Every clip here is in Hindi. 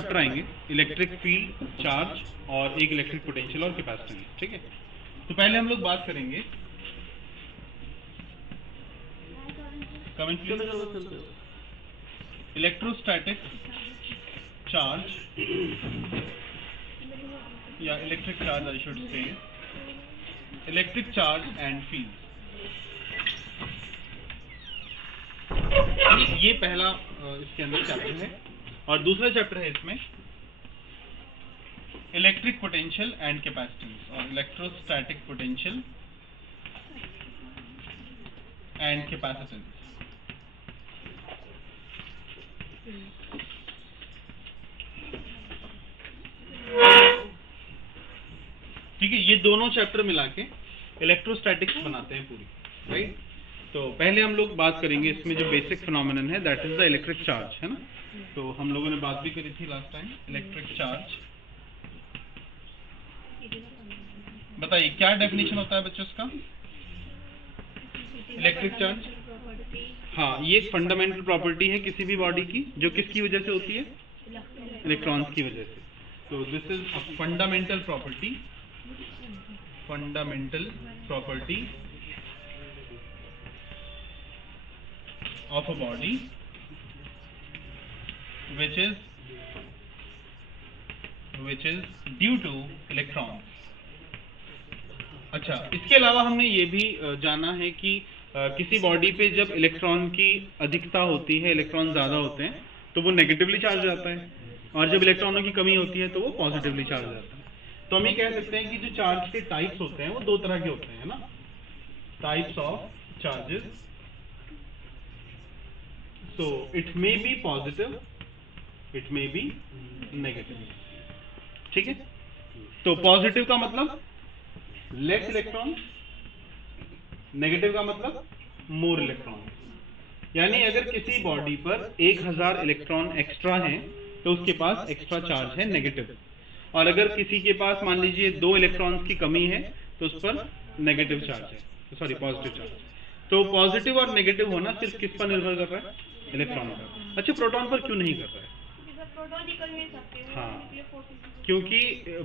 चैप्टर आएंगे, इलेक्ट्रिक फील्ड, चार्ज और एक इलेक्ट्रिक पोटेंशियल और कैपेसिटेंस, ठीक है। तो पहले हम लोग बात करेंगे, कमेंट प्लीज, इलेक्ट्रोस्टैटिक चार्ज या electric charge I should say, electric charge and field. ये पहला इसके अंदर चैप्टर है, और दूसरा चैप्टर है इसमें इलेक्ट्रिक पोटेंशियल एंड कैपेसिटेंस, और इलेक्ट्रोस्टैटिक पोटेंशियल एंड कैपेसिटेंस। ठीक है, ये दोनों चैप्टर मिला के इलेक्ट्रोस्टैटिक्स बनाते हैं पूरी, राइट। तो पहले हम लोग बात करेंगे इसमें जो बेसिक फिनोमेनन है, that is the electric charge, है ना। तो हम लोगों ने बात भी करी थी लास्ट टाइम, इलेक्ट्रिक चार्ज। बताइए क्या डेफिनेशन होता है बच्चों इसका, इलेक्ट्रिक चार्ज। हाँ, ये एक फंडामेंटल प्रॉपर्टी है किसी भी बॉडी की, जो किसकी वजह से होती है, इलेक्ट्रॉन्स की वजह से। तो this is a fundamental property, fundamental property of a body which is due to electrons। अच्छा, इसके अलावा हमने ये भी जाना है कि किसी बॉडी पे जब इलेक्ट्रॉन की अधिकता होती है, इलेक्ट्रॉन ज्यादा होते हैं, तो वो नेगेटिवली चार्ज जाता है, और जब इलेक्ट्रॉनों की कमी होती है तो वो पॉजिटिवली चार्ज जाता है। तो हम ये कह सकते हैं कि जो चार्ज के टाइप्स होते हैं वो दो तरह के होते हैं, ना, types of charges. So it may be positive, it may be negative, ठीक है। तो पॉजिटिव का मतलब लेस इलेक्ट्रॉन, नेगेटिव का मतलब मोर इलेक्ट्रॉन। यानी अगर किसी बॉडी पर 1000 इलेक्ट्रॉन एक्स्ट्रा हैं तो उसके पास एक्स्ट्रा चार्ज है नेगेटिव, और अगर किसी के पास मान लीजिए 2 इलेक्ट्रॉन्स की कमी है तो उस पर नेगेटिव चार्ज है, सॉरी पॉजिटिव चार्ज। तो पॉजिटिव और नेगेटिव होना सिर्फ किस पर निर्भर कर रहा है, इलेक्ट्रॉन पर। अच्छा, प्रोटॉन पर क्यों नहीं कर रहा है? हाँ, क्योंकि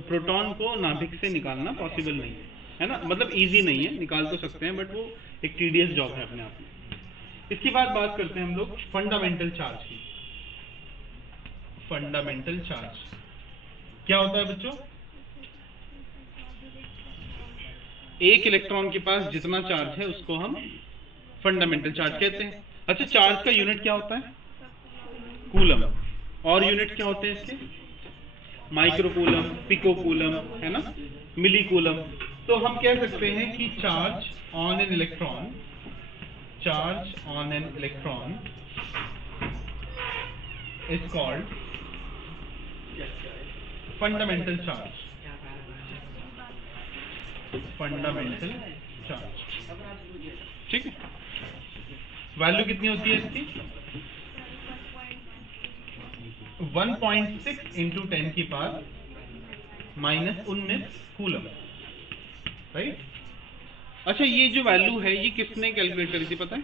प्रोटॉन को नाभिक से निकालना पॉसिबल नहीं है ना, मतलब इजी नहीं है, निकाल तो सकते हैं बट वो एक टीडियस जॉब है अपने आप में। इसके बाद बात करते हैं हम लोग फंडामेंटल चार्ज की। फंडामेंटल चार्ज क्या होता है बच्चों? एक इलेक्ट्रॉन के पास जितना चार्ज है उसको हम फंडामेंटल चार्ज कहते हैं। अच्छा, चार्ज का यूनिट क्या होता है? कूलम। और यूनिट क्या होते हैं इसके? माइक्रोकूलम, पिकोकूलम, है ना, मिलीकूलम। तो हम कह सकते हैं कि charge on an electron, charge on an electron is called fundamental charge. Fundamental charge, ठीक है। वैल्यू कितनी होती है इसकी? 1.6 इंटू 10 की पावर -19 कूलम, राइट। अच्छा, ये जो वैल्यू है ये किसने कैलकुलेट करी थी पता है?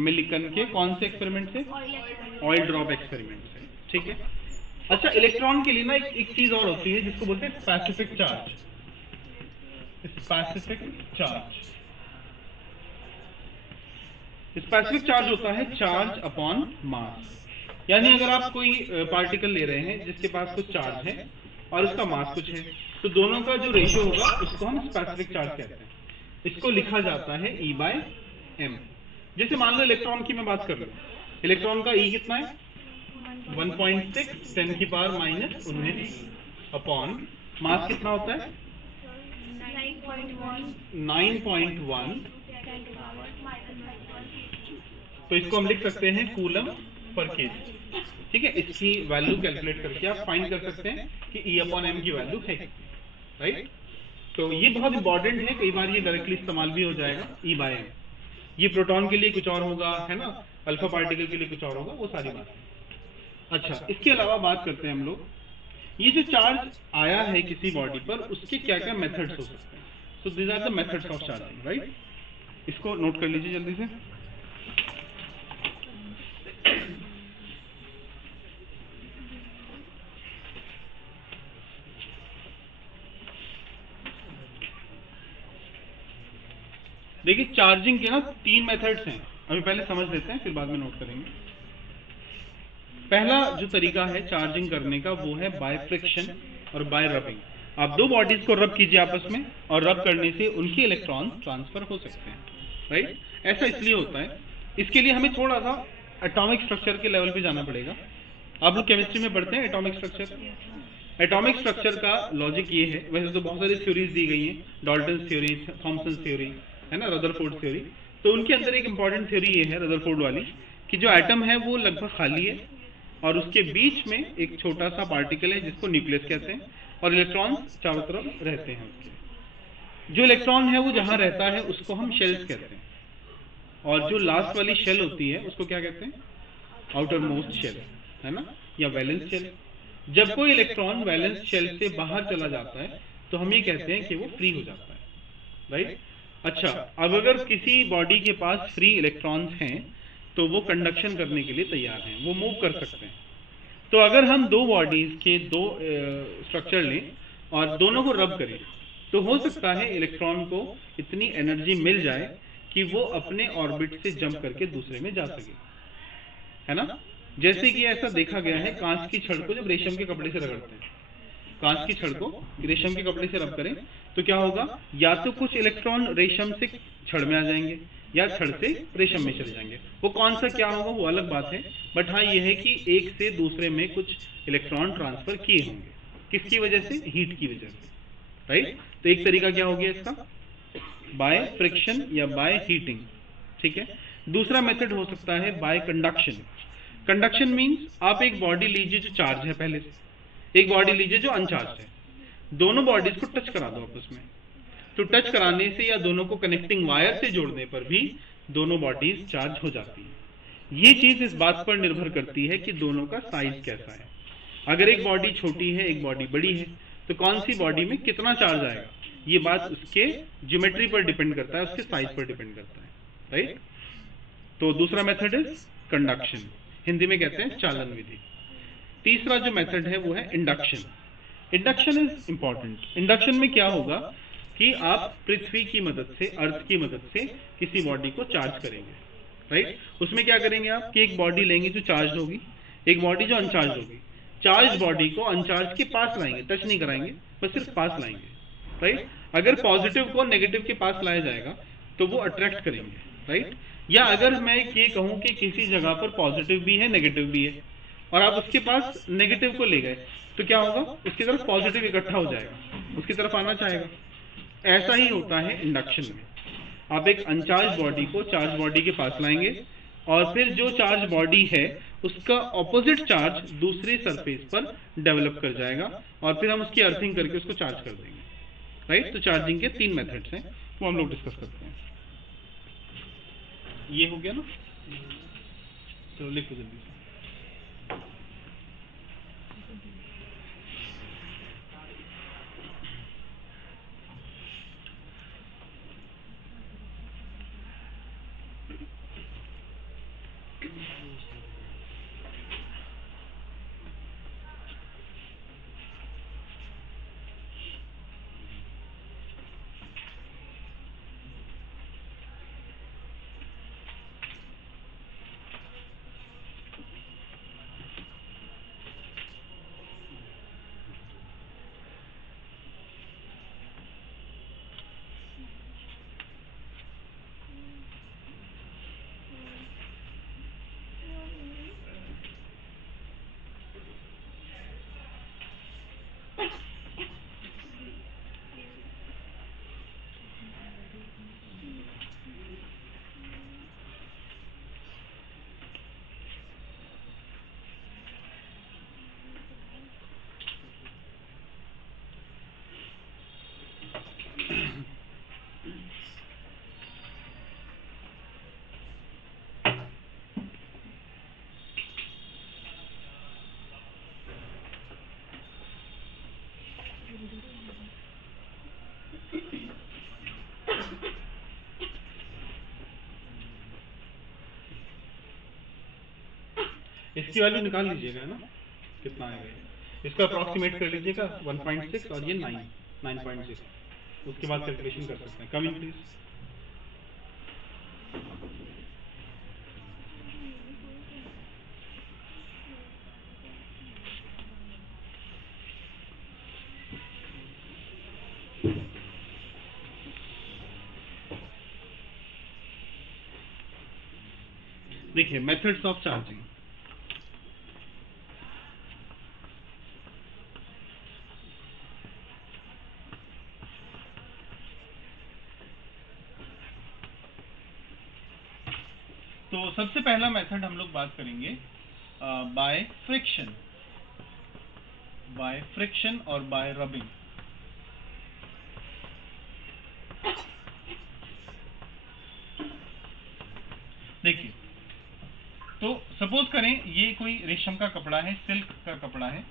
मिलिकन के कौन से एक्सपेरिमेंट से? ऑयल ड्रॉप एक्सपेरिमेंट से, ठीक है। अच्छा, इलेक्ट्रॉन के लिए ना एक चीज और होती है जिसको बोलते हैं specific charge. Specific charge, specific charge होता है चार्ज अपॉन मास। यानी अगर आप कोई पार्टिकल ले रहे हैं जिसके पास कुछ चार्ज है और उसका मास कुछ है, तो दोनों का जो रेशियो होगा उसको हम स्पेसिफिक चार्ज कहते हैं। इसको लिखा जाता है E/m। जैसे मान लो इलेक्ट्रॉन की मैं बात कर लूं, इलेक्ट्रॉन का E कितना है? 1.6 10 की पावर -19 अपॉन मास कितना होता है? 9.1। तो इसको हम लिख सकते हैं कूलम पर केजी, ठीक है। इसकी वैल्यू कैलकुलेट करके आप फाइंड कर सकते हैं कि E/m की वैल्यू है कितनी, राइट। तो ये बहुत इंपॉर्टेंट है, कई बार ये डायरेक्टली इस्तेमाल भी हो जाएगा। E/m ये प्रोटॉन के लिए कुछ और होगा, है ना, अल्फा पार्टिकल के लिए कुछ और होगा, वो सारी बात है। अच्छा, इसके अलावा बात करते हैं हम लोग, ये जो चार्ज आया है किसी बॉडी पर उसके क्या क्या मेथड्स हो सकते हैं। So these are the methods of charging, right. इसको नोट कर लीजिए जल्दी से। देखिए चार्जिंग के ना 3 मेथड्स हैं, अभी पहले समझ लेते हैं फिर बाद में नोट करेंगे। पहला जो तरीका है चार्जिंग करने का वो है बाय फ्रिक्शन और बाय रबिंग। आप दो बॉडीज को रब कीजिए आपस में और रब करने से उनके इलेक्ट्रॉन ट्रांसफर हो सकते हैं, राइट। ऐसा इसलिए होता है, इसके लिए हमें थोड़ा सा एटॉमिक स्ट्रक्चर के लेवल पे जाना पड़ेगा। आप लोग केमिस्ट्री में पढ़ते हैं एटॉमिक स्ट्रक्चर। एटॉमिक स्ट्रक्चर का लॉजिक ये है, वैसे तो बहुत सारी थ्योरीज दी गई हैं, डाल्टन थ्योरी, थॉमसन थ्योरी, है ना, रदरफोर्ड थ्योरी। तो उनके अंदर एक इंपॉर्टेंट थ्योरी ये है रदरफोर्ड वाली कि जो एटम है वो लगभग खाली है और उसके बीच में एक छोटा सा पार्टिकल है जिसको न्यूक्लियस कहते हैं और इलेक्ट्रॉन्स चारों तरफ रहते हैं उसके। जो इलेक्ट्रॉन है वो जहां रहता है उसको हम शेल्स कहते हैं और जो लास्ट वाली शेल होती है उसको क्या कहते हैं, आउटर मोस्ट शेल, है ना, या वैलेंस शेल। जब कोई इलेक्ट्रॉन वैलेंस शेल से बाहर चला जाता है तो हम ये कहते हैं कि वो फ्री हो जाता है, राइट। अच्छा, अब अगर किसी बॉडी के पास फ्री इलेक्ट्रॉन्स हैं तो वो कंडक्शन करने के लिए तैयार हैं, वो मूव कर सकते हैं। तो अगर हम दो बॉडीज के दो स्ट्रक्चर लें और दोनों को रब करें तो हो सकता है इलेक्ट्रॉन को इतनी एनर्जी मिल जाए कि वो अपने ऑर्बिट से जंप करके दूसरे में जा सके, है ना। जैसे कि ऐसा देखा गया है कांच की छड़ को जब रेशम के कपड़े से रगड़ते हैं, कांच की छड़ को रेशम के कपड़े से रब करें तो क्या होगा, या तो कुछ इलेक्ट्रॉन रेशम से छड़ में आ जाएंगे या छड़ से रेशम में चले जाएंगे। वो कौन सा क्या होगा वो अलग बात है, बट हाँ ये है कि एक से दूसरे में कुछ इलेक्ट्रॉन ट्रांसफर किए होंगे। किसकी वजह से, हीट की वजह से, राइट। तो एक तरीका क्या हो गया इसका, बाय फ्रिक्शन या बाय हीटिंग, ठीक है। दूसरा मेथड हो सकता है बाय कंडक्शन। कंडक्शन मींस आप एक बॉडी लीजिए जो चार्ज है पहले से, एक बॉडी लीजिए जो अनचार्ज है, दोनों बॉडीज को टच करा दो आपस में। तो टच कराने से या दोनों को कनेक्टिंग वायर से जोड़ने पर भी दोनों बॉडीज चार्ज हो जाती है। ये चीज इस बात पर निर्भर करती है कि दोनों का साइज कैसा है। अगर एक बॉडी छोटी है एक बॉडी बड़ी है तो कौन सी बॉडी में कितना चार्ज आएगा, ये बात उसके ज्योमेट्री पर डिपेंड करता है, उसके साइज पर डिपेंड करता है, राइट। तो दूसरा मेथड इज कंडक्शन, हिंदी में कहते हैं चालन विधि। तीसरा जो मेथड है वो है induction. Induction is important. Induction में क्या होगा कि आप पृथ्वी की मदद से, अर्थ की मदद से किसी बॉडी को चार्ज करेंगे, राइट। उसमें क्या करेंगे आप कि एक बॉडी लेंगे जो चार्ज होगी, एक बॉडी जो अनचार्ज होगी। चार्ज बॉडी को अनचार्ज के पास लाएंगे, टच नहीं कराएंगे, बस सिर्फ पास लाएंगे, राइट। अगर पॉजिटिव को नेगेटिव के पास लाया जाएगा तो वो अट्रैक्ट करेंगे, राइट। या अगर मैं ये कहूं कि किसी जगह पर पॉजिटिव भी है नेगेटिव भी है और आप उसके पास नेगेटिव को ले गए तो क्या होगा, उसकी तरफ पॉजिटिव इकट्ठा हो जाएगा, उसकी तरफ आना चाहेगा। ऐसा ही होता है इंडक्शन में। आप एक अनचार्ज बॉडी को चार्ज बॉडी के पास लाएंगे और फिर जो चार्ज बॉडी है उसका ऑपोजिट चार्ज दूसरे सरफेस पर डेवलप कर जाएगा और फिर हम उसकी अर्थिंग करके उसको चार्ज कर देंगे, राइट। तो चार्जिंग के 3 मेथड्स हैं वो हम लोग डिस्कस करते हैं। ये हो गया ना, तो लिखो जल्दी से। इसकी वैल्यू निकाल लीजिएगा, है ना, कितना आएगा। इसका अप्रॉक्सीमेट कर लीजिएगा 1.6 और ये 9.6, उसके बाद कैलकुलेशन कर सकते हैं। कम इन प्लीज। देखिए मेथड्स ऑफ चार्जिंग। तो सबसे पहला मेथड हम लोग बात करेंगे बाय फ्रिक्शन, और बाय रबिंग। देखिए, तो सपोज करें ये कोई रेशम का कपड़ा है, सिल्क का कपड़ा है,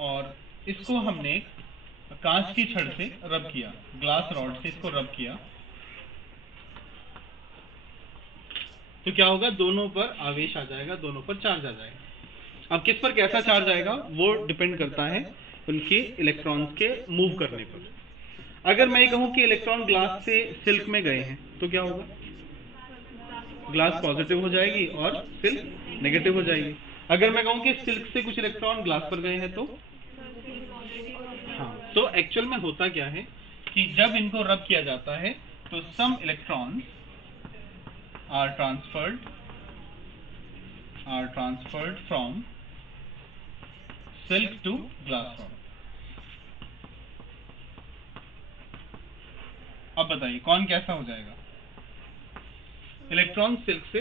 और इसको हमने कांच की छड़ से रब किया, ग्लास रॉड से इसको रब किया, तो क्या होगा, दोनों पर आवेश आ जाएगा, दोनों पर चार्ज आ जाएगा। अब किस पर कैसा चार्ज आएगा वो डिपेंड करता है उनके इलेक्ट्रॉन्स के मूव करने पर। अगर मैं ये कहूं कि इलेक्ट्रॉन ग्लास से सिल्क में गए हैं तो क्या होगा, ग्लास पॉजिटिव हो जाएगी और सिल्क नेगेटिव हो जाएगी। अगर मैं कहूं कि सिल्क से कुछ इलेक्ट्रॉन ग्लास पर गए हैं तो हाँ, तो एक्चुअल में होता क्या है कि जब इनको रब किया जाता है तो some electrons are transferred from silk to glass rod। अब बताइए कौन कैसा हो जाएगा, इलेक्ट्रॉन सिल्क से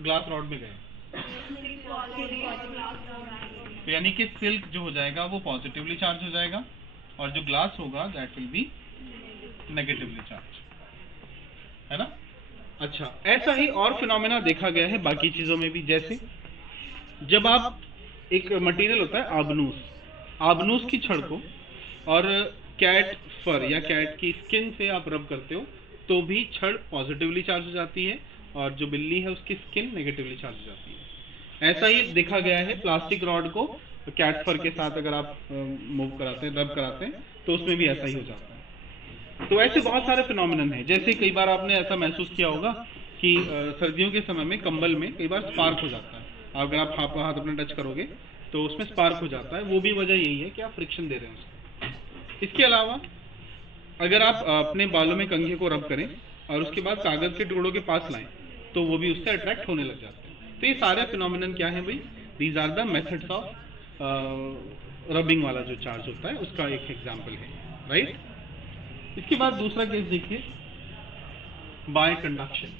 ग्लास रॉड में गए तो यानी कि सिल्क जो हो जाएगा वो पॉजिटिवली चार्ज हो जाएगा और जो ग्लास होगा that will be negatively charge, है ना। अच्छा, ऐसा ही और फिनोमेना देखा गया है बाकी चीजों में भी। जैसे जब आप एक मटेरियल होता है आबनूस, आबनूस की छड़ को और कैट फर या कैट की स्किन से आप रब करते हो तो भी छड़ पॉजिटिवली चार्ज हो जाती है और जो बिल्ली है उसकी स्किन नेगेटिवली चार्ज हो जाती है। ऐसा ही देखा गया है प्लास्टिक रॉड को कैट फर के साथ अगर आप मूव कराते हैं, रब कराते हैं, तो उसमें भी ऐसा ही हो जाता है। तो ऐसे बहुत सारे फिनोमिनन हैं। जैसे कई बार आपने ऐसा महसूस किया होगा कि सर्दियों के समय में कंबल में कई बार स्पार्क हो जाता है, अगर आप हाथ अपना टच करोगे तो उसमें स्पार्क हो जाता है, वो भी वजह यही है कि आप फ्रिक्शन दे रहे हैं उसको। इसके अलावा अगर आप अपने बालों में कंघे को रब करें और उसके बाद कागज के टुकड़ों के पास लाएं तो वो भी उससे अट्रैक्ट होने लग जाते हैं। तो ये सारे फिनोमिनन क्या है भाई, these are the methods of rubbing वाला जो चार्ज होता है उसका एक एग्जाम्पल है, राइट। इसके बाद दूसरा केस देखिए, बाय कंडक्शन।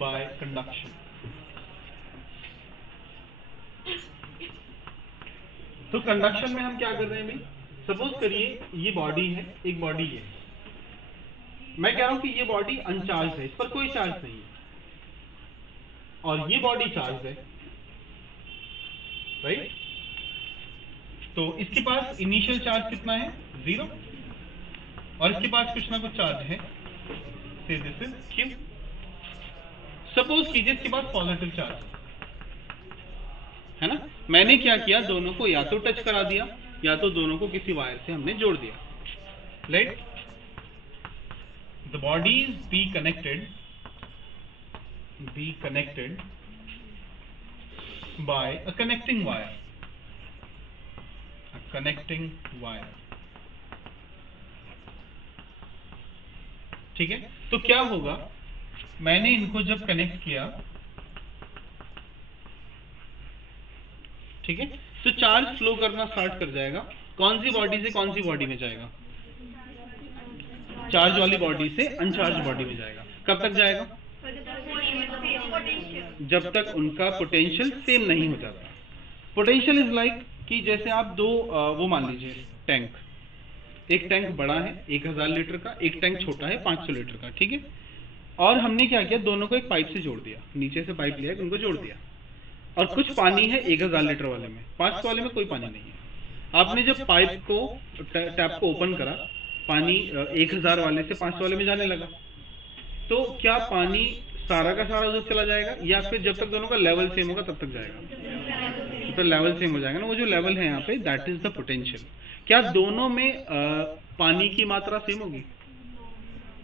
बाय कंडक्शन, तो कंडक्शन में हम क्या कर रहे हैं भाई, सपोज करिए ये बॉडी है, एक बॉडी है, मैं कह रहा हूं कि ये बॉडी अनचार्ज है, इस पर कोई चार्ज नहीं है, और ये बॉडी चार्ज है, राइट। तो इसके पास इनिशियल चार्ज कितना है, 0, और इसके पास कुछ ना कुछ चार्ज है, से दिस इज Q। सपोज कीजिए इसके पास पॉजिटिव चार्ज है ना, मैंने क्या किया, दोनों को या तो टच करा दिया या तो दोनों को किसी वायर से हमने जोड़ दिया। Let the bodies be connected by a connecting wire, ठीक है। तो क्या होगा, मैंने इनको जब कनेक्ट किया, ठीक है, तो चार्ज फ्लो करना स्टार्ट कर जाएगा। कौन सी बॉडी से कौन सी बॉडी में जाएगा, चार्ज वाली बॉडी से अनचार्ज बॉडी में जाएगा। कब तक जाएगा, जब तक उनका पोटेंशियल सेम नहीं हो जाता। पोटेंशियल इज लाइक कि जैसे आप दो वो मान लीजिए टैंक, एक टैंक बड़ा है 1000 लीटर का, एक टैंक छोटा है 500 लीटर का, ठीक है। और हमने क्या किया, दोनों को एक पाइप से जोड़ दिया, नीचे से पाइप लिया, उनको जोड़ दिया, और कुछ पानी है 1000 लीटर वाले में, 500 वाले में कोई पानी नहीं है। आपने जब पाइप को टैप को ओपन करा, पानी 1000 वाले से 500 वाले में जाने लगा, तो क्या पानी सारा का सारा उधर चला जाएगा, या फिर जब तक दोनों का लेवल सेम होगा तब तक जाएगा, तो लेवल सेम हो जाएगा ना। वो जो लेवल है यहाँ पे दैट इज द पोटेंशियल। क्या दोनों में पानी की मात्रा सेम होगी,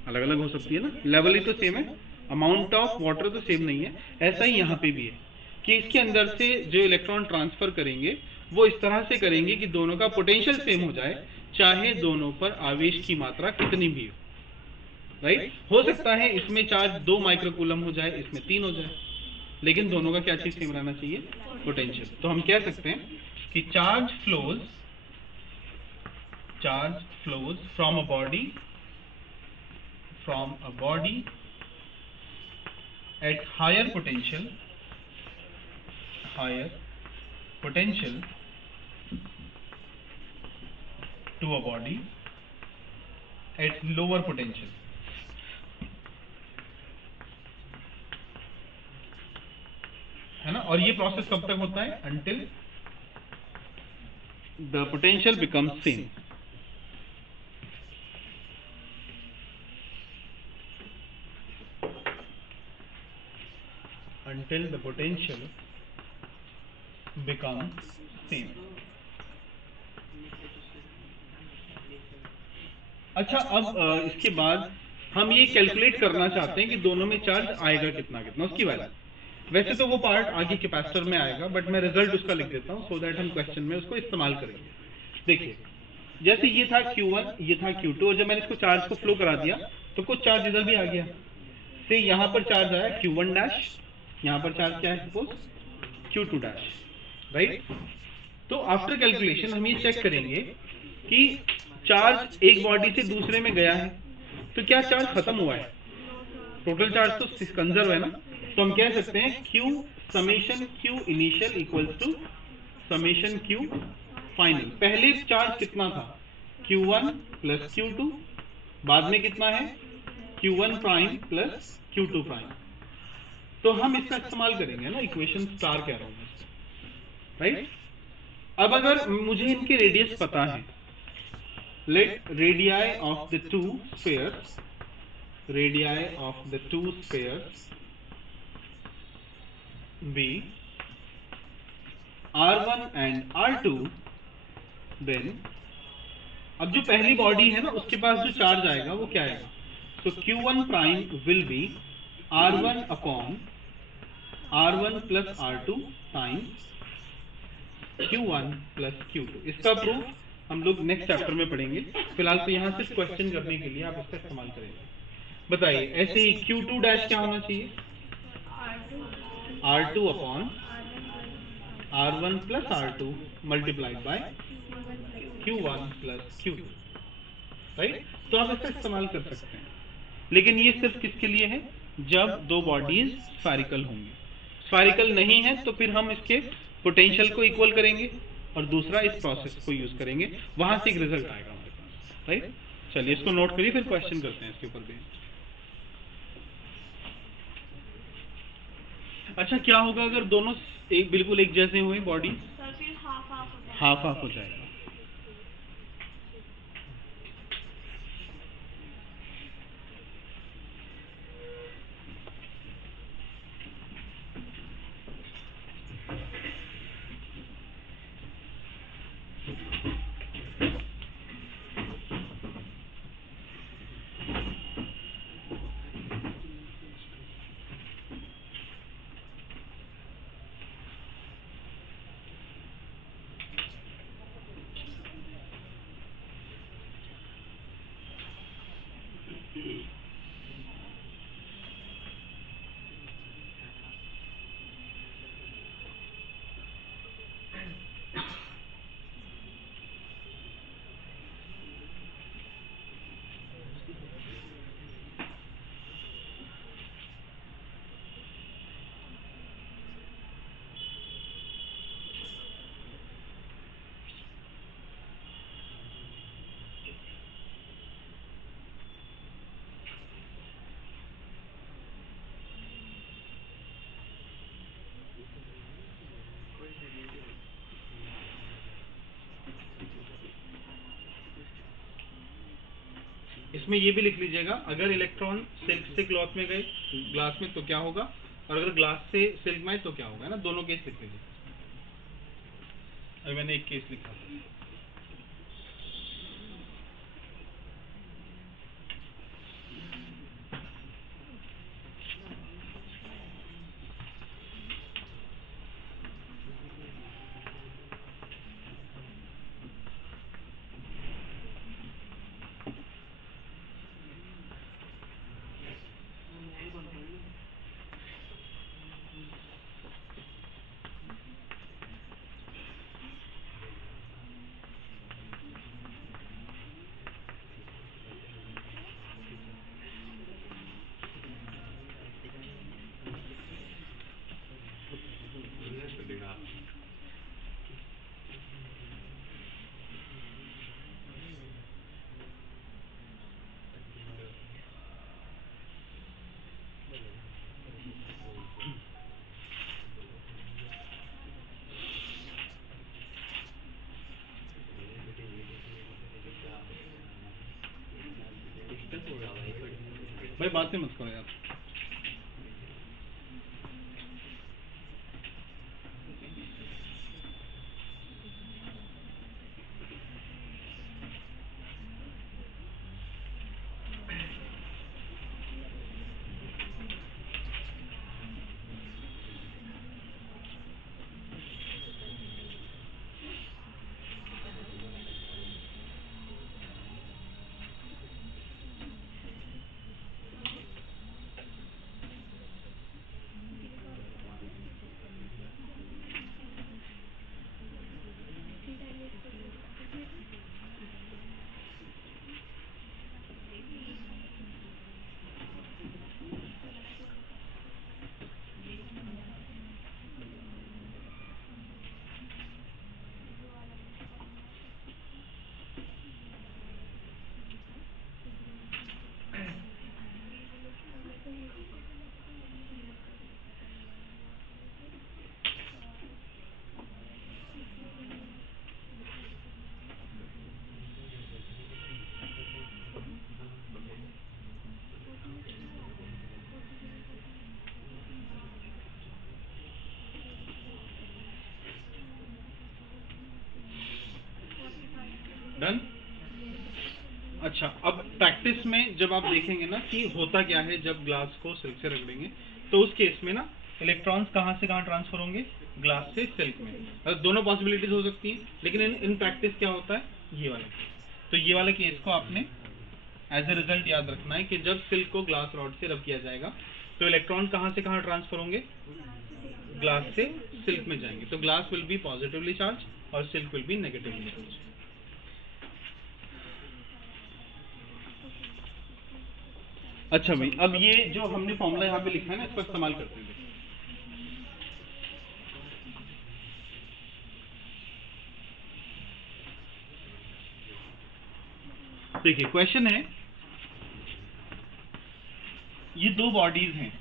अलग अलग हो सकती है ना, लेवल ही तो सेम है, अमाउंट ऑफ वाटर तो सेम नहीं है। ऐसा ही यहाँ पे भी है कि इसके अंदर से जो इलेक्ट्रॉन ट्रांसफर करेंगे वो इस तरह से करेंगे कि दोनों का पोटेंशियल सेम हो जाए, चाहे दोनों पर आवेश की मात्रा कितनी भी हो। राइट, हो सकता है इसमें चार्ज 2 माइक्रोकूलम हो जाए, इसमें 3 हो जाए, लेकिन दोनों का क्या चीज सेम रहना चाहिए, पोटेंशियल। तो हम कह सकते हैं कि charge flows from a body at higher potential to a body at lower potential। है ना, और ये प्रोसेस कब तक होता है, until the potential becomes same। until the potential becomes same। अच्छा, अब इसके बाद हम ये कैलकुलेट करना चाहते हैं कि दोनों में चार्ज आएगा कितना कितना, उसकी वैल्यू। वैसे तो वो पार्ट आगे कैपेसिटर में आएगा, बट मैं रिजल्ट उसका लिख देता हूँ सो दैट हम क्वेश्चन में उसको इस्तेमाल करेंगे। देखिए, जैसे ये था Q1, ये था Q2, और जब मैंने इसको चार्ज को फ्लो करा दिया तो कुछ चार्ज इधर भी आ गया। से यहाँ पर चार्ज आया Q1 डैश, यहाँ पर चार्ज क्या है, सपोज Q2 डैश। राइट, तो आफ्टर कैलकुलेशन हम ये चेक करेंगे कि चार्ज एक बॉडी से दूसरे में गया है तो क्या चार्ज खत्म हुआ है, टोटल चार्ज तो कंजर्व है ना। तो हम कह सकते हैं Q summation Q initial equals to summation Q final. पहले चार्ज कितना था, Q1 प्लस Q2, बाद में कितना है, Q1 prime plus Q2 prime. तो हम इसका इस्तेमाल करेंगे ना, इक्वेशन स्टार कह रहा हूं मैं इसको। राइट, अब अगर मुझे इनके रेडियस पता है, let radii of the two spheres be R1 and R2, then अब जो पहली बॉडी है ना उसके पास जो चार्ज आएगा वो क्या आएगा, so Q1 prime will be R1 upon R1 plus R2 times Q1 plus Q2। इसका प्रूफ हम लोग नेक्स्ट चैप्टर में पढ़ेंगे, फिलहाल तो यहाँ सिर्फ क्वेश्चन करने के लिए आप इसका इस्तेमाल करेंगे। बताइए, ऐसे ही Q2 डैश क्या होना चाहिए, R2 upon R1 plus R2 multiplied by Q1 plus Q2। Right, तो आप इसका इस्तेमाल कर सकते हैं, लेकिन ये सिर्फ किसके लिए है, जब दो बॉडीज स्फेरिकल होंगी। स्फेरिकल नहीं है तो फिर हम इसके पोटेंशियल को इक्वल करेंगे और दूसरा इस प्रोसेस को यूज करेंगे, वहां से एक रिजल्ट आएगा हमारे पास। राइट, चलिए इसको नोट करिए, फिर क्वेश्चन करते हैं इसके ऊपर भी। अच्छा, क्या होगा अगर दोनों एक बिल्कुल एक जैसे हुए बॉडी, हाफ हाफ हो जाएगा। इसमें ये भी लिख लीजिएगा, अगर इलेक्ट्रॉन सिल्क से क्लॉथ में गए ग्लास में तो क्या होगा, और अगर ग्लास से सिल्क में तो क्या होगा, है ना, दोनों केस लिख लीजिए। अभी मैंने एक केस लिखा। भाई बातें मत करो यार। डन। अच्छा, अब प्रैक्टिस में जब आप देखेंगे ना कि होता क्या है जब ग्लास को सिल्क से रगड़ेंगे, तो उस केस में ना इलेक्ट्रॉन्स कहाँ से कहाँ ट्रांसफर होंगे, ग्लास से सिल्क में। दोनों पॉसिबिलिटीज हो सकती हैं, लेकिन इन प्रैक्टिस क्या होता है, ये वाला केस। तो ये वाला केस को आपने एज ए रिजल्ट याद रखना है कि जब सिल्क को ग्लास रॉड से रब किया जाएगा तो इलेक्ट्रॉन कहाँ से कहाँ ट्रांसफर होंगे, ग्लास से सिल्क में जाएंगे। तो glass will be positively charge और silk will be negatively charge. अच्छा भाई, अब ये जो हमने फॉर्मूला यहाँ पे लिखा है ना, इसको इस्तेमाल करते हैं। देखिए क्वेश्चन है, ये दो बॉडीज हैं,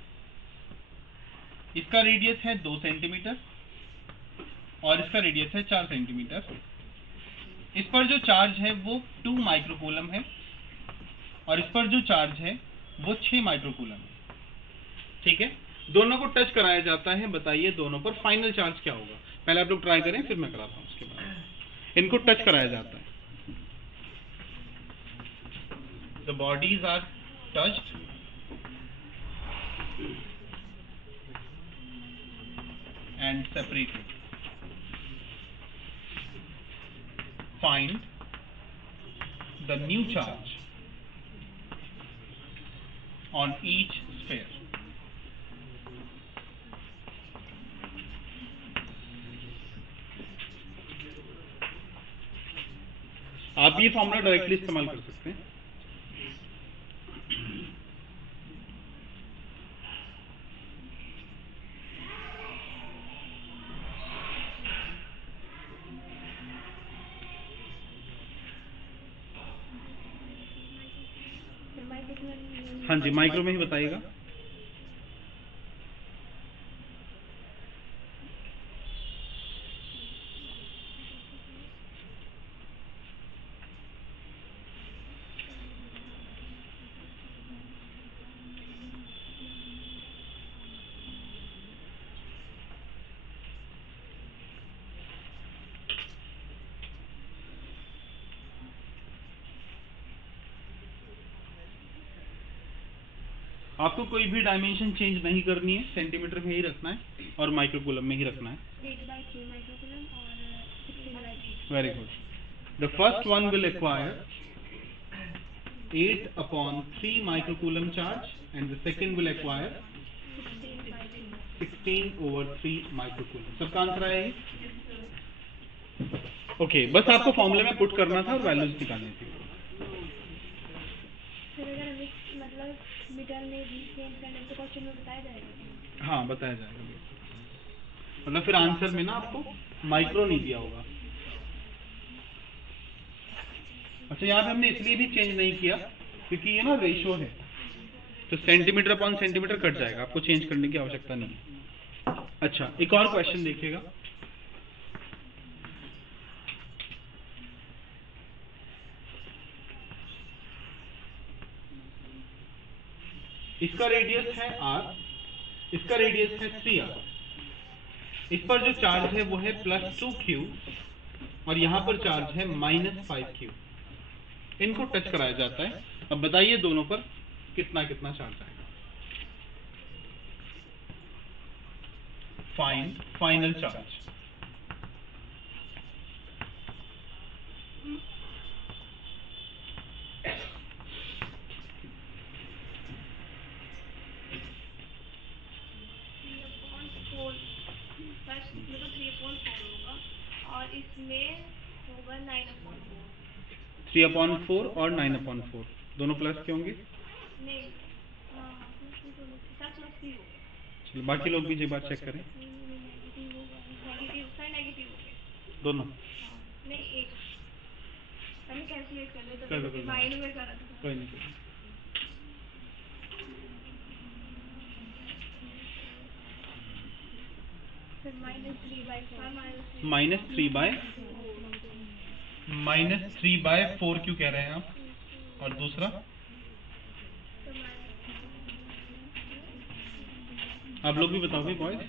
इसका रेडियस है 2 सेंटीमीटर और इसका रेडियस है 4 सेंटीमीटर। इस पर जो चार्ज है वो 2 माइक्रोकूलम है और इस पर जो चार्ज है वो 6 माइक्रोकूलम है। ठीक है, दोनों को टच कराया जाता है। बताइए दोनों पर फाइनल चार्ज क्या होगा। पहले आप लोग ट्राई करें, फिर मैं कराता हूँ उसके बाद। इनको टच कराया जाता है, the bodies are touched and separated. Find the new charge on each sphere. आप ये फॉर्मूला डायरेक्टली इस्तेमाल कर सकते हैं। हाँ जी, माइक्रो में ही बताइएगा। आपको कोई भी डायमेंशन चेंज नहीं करनी है, सेंटीमीटर में ही रखना है और माइक्रोकूलम में ही रखना है। 8/3 माइक्रोकूलम और 16/3। Very good. The first one will acquire 8/3 microcoulomb charge and the second will acquire 16/3। 16/3 microcoulomb। सबका आंसर आया ये? ओके, बस आपको फॉर्मूले में पुट करना था और वैल्यूज निकालनी थी। फिर अगर हमें मतलब मीटर में भी चेंज करने तो क्वेश्चन में बताया जाएगा। हाँ बताया जाएगा, मतलब फिर आंसर में ना आपको माइक्रो नहीं दिया होगा। अच्छा, यहाँ पे हमने इसलिए भी चेंज नहीं किया क्योंकि ये ना रेशो है, तो सेंटीमीटर अपॉन सेंटीमीटर कट जाएगा, आपको चेंज करने की आवश्यकता नहीं है। अच्छा, एक और क्वेश्चन देखिएगा। इसका रेडियस है r, इसका रेडियस है 3r। इस पर जो चार्ज है वो है +2q और यहाँ पर चार्ज है -5q। इनको टच कराया जाता है। अब बताइए दोनों पर कितना कितना चार्ज आएगा। Find final charge. फर्स्ट इसमें तो 3/4 होगा और इसमें होगा 9/4। 3/4 और 9/4 दोनों प्लस के होंगे। नहीं, हाँ सब प्लस ही होगा। चलो बाकी लोग भी एक बार चेक करें। नेगेटिव होगा, नेगेटिव सर, नेगेटिव हो गए दोनों हाँ। नहीं, एक पहले कैलकुलेट कर ले तो कर दो। माइंड में करा था। कोई नहीं। फिर -3/4 -3/4 क्यों कह रहे हैं आप? और दूसरा आप लोग भी बताओगे बॉयज।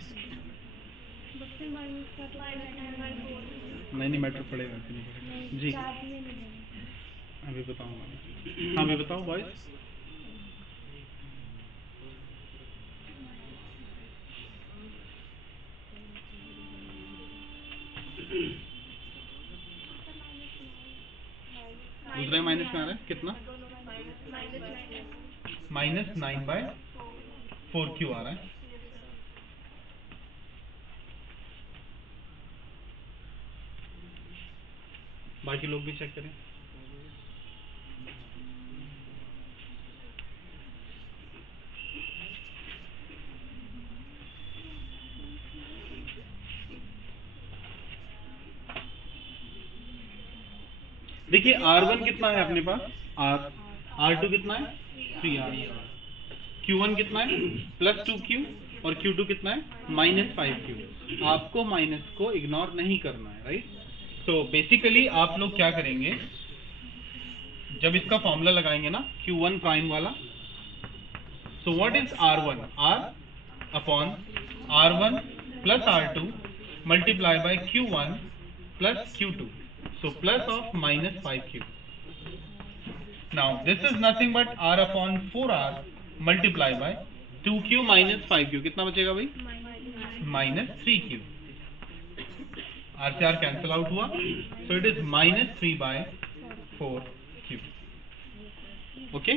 नहीं मैटर पड़ेगा कि नहीं पड़ेगा जी। अभी बताऊंगा। हाँ अभी बताओ बॉयज। दूसरा माइनस में आ रहा है कितना? -9/4 क्यों आ रहा है? बाकी लोग भी चेक करें। देखिए R1 कितना है अपने पास? R2 कितना है? 3R। Q1 कितना है? +2Q और Q2 कितना है? -5Q। आपको माइनस को इग्नोर नहीं करना है, राइट? तो बेसिकली आप लोग क्या करेंगे, जब इसका फॉर्मूला लगाएंगे ना Q1 प्राइम वाला, so what is R1? R/R1 + R2 multiply by Q1 + Q2, so plus of -5Q. Now this is nothing but R/4R multiply by 2Q - 5Q। कितना बचेगा भाई? -3Q। R से R कैंसिल आउट हुआ, so it is -3/4Q। Okay.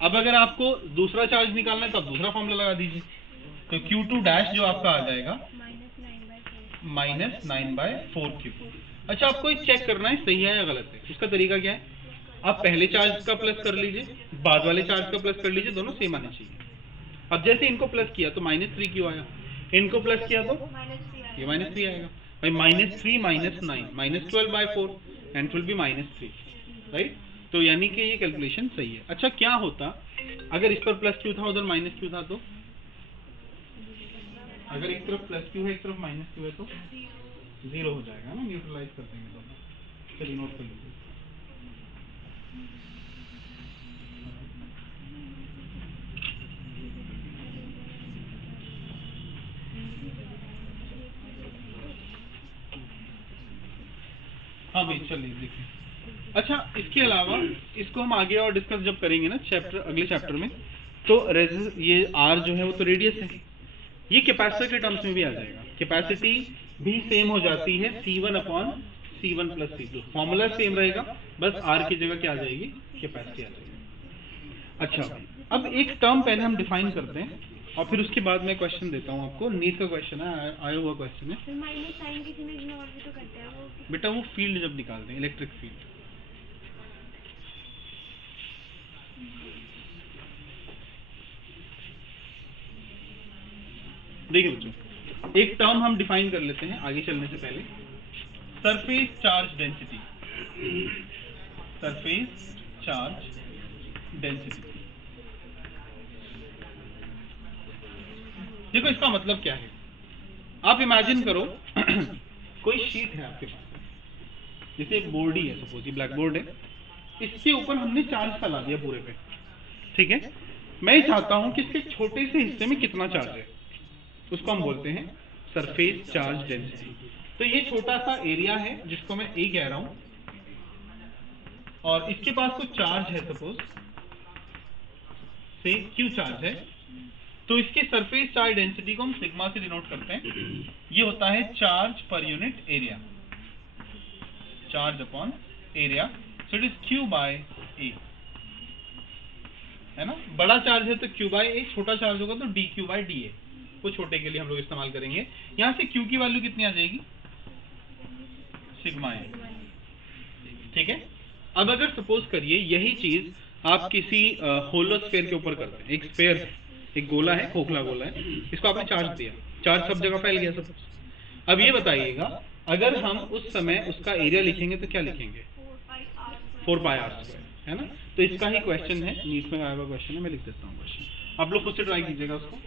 अब अगर आपको दूसरा चार्ज निकालना है तो आप दूसरा फॉर्मूला लगा दीजिए। तो Q2 डैश जो आपका आ जाएगा -9/4Q। अच्छा आपको एक चेक करना है सही है या गलत है। उसका तरीका क्या है, आप पहले चार्ज का प्लस कर लीजिए, बाद वाले चार्ज का प्लस कर लीजिए, दोनों सेम आने चाहिए। अब जैसे इनको प्लस किया तो -3 क्यों आया, इनको प्लस किया तो ये -3 आएगा भाई। -3 - 9 -12/4 and it will be -3, right? तो यानी कि ये कैलकुलेशन सही है। अच्छा क्या होता अगर इस पर प्लस क्यू था उधर माइनस क्यू था? तो अगर एक तरफ प्लस क्यू है एक तरफ माइनस क्यू है तो 0 हो जाएगा ना, न्यूट्रलाइज कर देंगे दोनों। चलिए नोट कर लीजिए। हाँ भाई चलिए देखिए। अच्छा इसके अलावा इसको हम आगे और डिस्कस जब करेंगे ना चैप्टर, अगले चैप्टर में, तो ये R जो है वो तो रेडियस है, ये कैपेसिटर के टर्म्स में भी आ जाएगा। कैपेसिटी भी सेम हो जाती है C1/C1 + C2। फॉर्मूला सेम रहेगा, बस R की जगह क्या आ जाएगी? कैपेसिटी आ जाएगी। अच्छा अब एक टर्म पहले हम डिफाइन करते हैं और फिर उसके बाद मैं क्वेश्चन देता हूँ आपको। नीट का क्वेश्चन है, आया हुआ क्वेश्चन है। -9 किसी में इग्नोर भी तो करते हैं वो। बेटा वो फील्ड जब निकालते हैं, इलेक्ट्रिक फील्ड। देखिए बच्चों एक टर्म हम डिफाइन कर लेते हैं आगे चलने से पहले। Surface charge density, surface charge density. देखो इसका मतलब क्या है, आप इमेजिन करो कोई शीट है आपके पास, जैसे एक बोर्ड ही है, सपोज ये ब्लैक बोर्ड है, इसके ऊपर हमने चार्ज फैला दिया पूरे पे, ठीक है? मैं चाहता हूं कि इसके छोटे से हिस्से में कितना चार्ज है, उसको हम बोलते हैं सरफेस चार्ज डेंसिटी। तो ये छोटा सा एरिया है जिसको मैं ए कह रहा हूं, और इसके पास कुछ चार्ज है, सपोज से क्यू चार्ज है, तो इसके सरफेस चार्ज डेंसिटी को हम सिग्मा से डिनोट करते हैं। ये होता है charge per unit area, charge upon area, so it is Q by A, है ना। बड़ा चार्ज है तो क्यू बाय ए, छोटा चार्ज होगा तो D Q by D A, वो छोटे के लिए हम लोग इस्तेमाल करेंगे। यहां से क्यू की वैल्यू कितनी आ जाएगी, सिग्मा ए, ठीक है। अब अगर सपोज करिए यही चीज आप किसी होलो स्फीयर के ऊपर करते हैं, एक स्फीयर है, एक गोला है, खोखला गोला है, इसको आपने चार्ज दिया, चार्ज सब जगह फैल गया सपोज। अब ये बताइएगा अगर हम उस समय उसका एरिया लिखेंगे तो क्या लिखेंगे, 4πr², है ना। तो इसका ही क्वेश्चन है, नीट में आया हुआ क्वेश्चन है, मैं लिख देता हूँ क्वेश्चन, आप लोग खुद से ट्राई कीजिएगा उसको।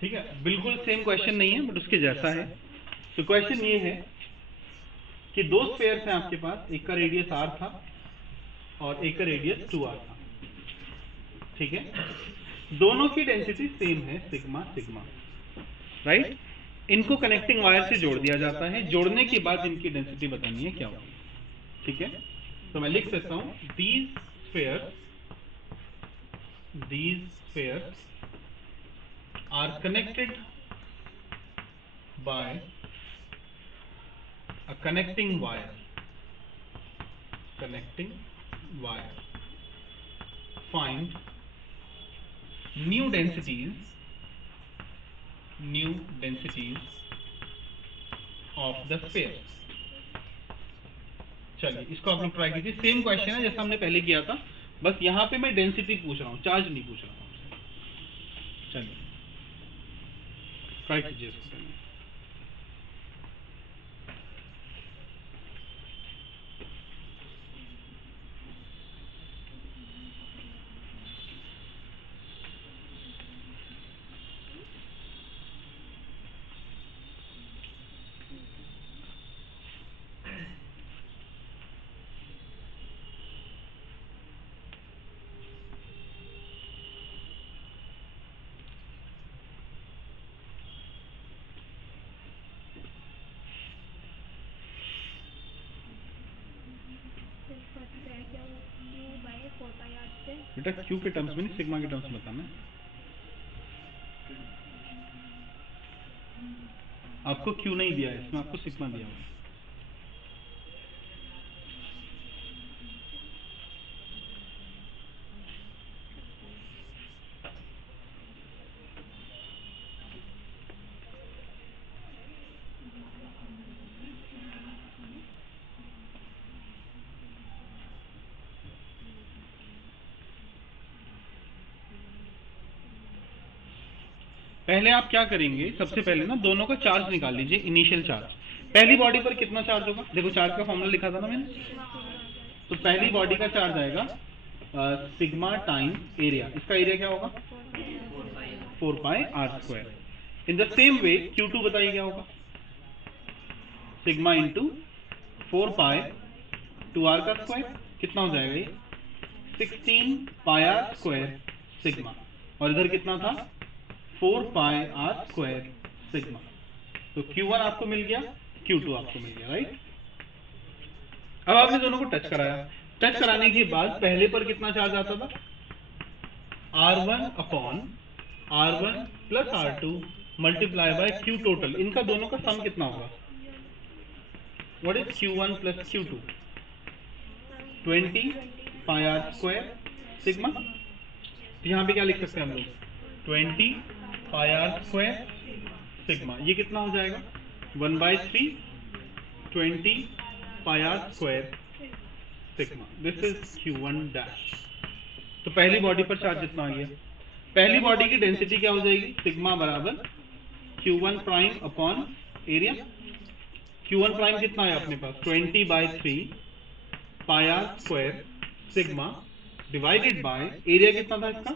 ठीक है, बिल्कुल सेम क्वेश्चन नहीं है बट उसके जैसा है। तो क्वेश्चन ये है कि दो स्फीयर्स हैं आपके पास, एक का रेडियस r था और एक का रेडियस 2r था, ठीक है। दोनों की डेंसिटी सेम है, सिग्मा सिग्मा, राइट। इनको कनेक्टिंग वायर से जोड़ दिया जाता है, जोड़ने के बाद इनकी डेंसिटी बतानी है क्या होगी, ठीक है। तो मैं लिख सकता हूं these spheres are connected by a connecting wire, find new densities of the spheres। चलिए इसको आप लोग ट्राई कीजिए, सेम क्वेश्चन है जैसा हमने पहले किया था, बस यहाँ पे मैं डेंसिटी पूछ रहा हूँ, चार्ज नहीं पूछ रहा हूँ। चलिए ट्राई कीजिए इसको पहले। बेटा क्यू के टर्म्स में नहीं, सिग्मा के टर्म्स में बताना है आपको। क्यू नहीं दिया है इसमें, आपको सिग्मा दिया हुआ है। पहले आप क्या करेंगे, सबसे पहले ना दोनों का चार्ज निकाल लीजिए, इनिशियल चार्ज। पहली बॉडी पर कितना चार्ज होगा, देखो चार्ज का फॉर्मूला लिखा था ना मैंने, तो पहली बॉडी का चार्ज आएगा सिग्मा टाइम्स एरिया, इसका एरिया क्या होगा 4πr²। In the same way Q2 बताइए क्या होगा, सिग्मा इंटू 4π2r का स्क्वायर, कितना हो जाएगा ये 16πr² सिग्मा, और इधर कितना था 4πr² सिग्मा। तो Q1 आपको मिल गया, Q2 आपको मिल गया, राइट। अब आपने दोनों को टच कराया, टच कराने के बाद पहले पर कितना चार्ज आता था R1 plus R2 multiply by Q total, इनका दोनों का सम कितना होगा, what is Q1 plus Q2, 20πr² sigma. तो यहाँ पे क्या लिख सकते हैं हम लोग 20πr² सिग्मा, ये कितना हो जाएगा 1/3 20πr² sigma, this is Q1 dash. तो पहली बॉडी पर चार्ज जितना आ गया, पहली बॉडी की डेंसिटी क्या हो जाएगी, सिग्मा बराबर Q1 prime upon area. Q1 prime कितना है अपने पास 20/3 pi R square sigma divided by area कितना था इसका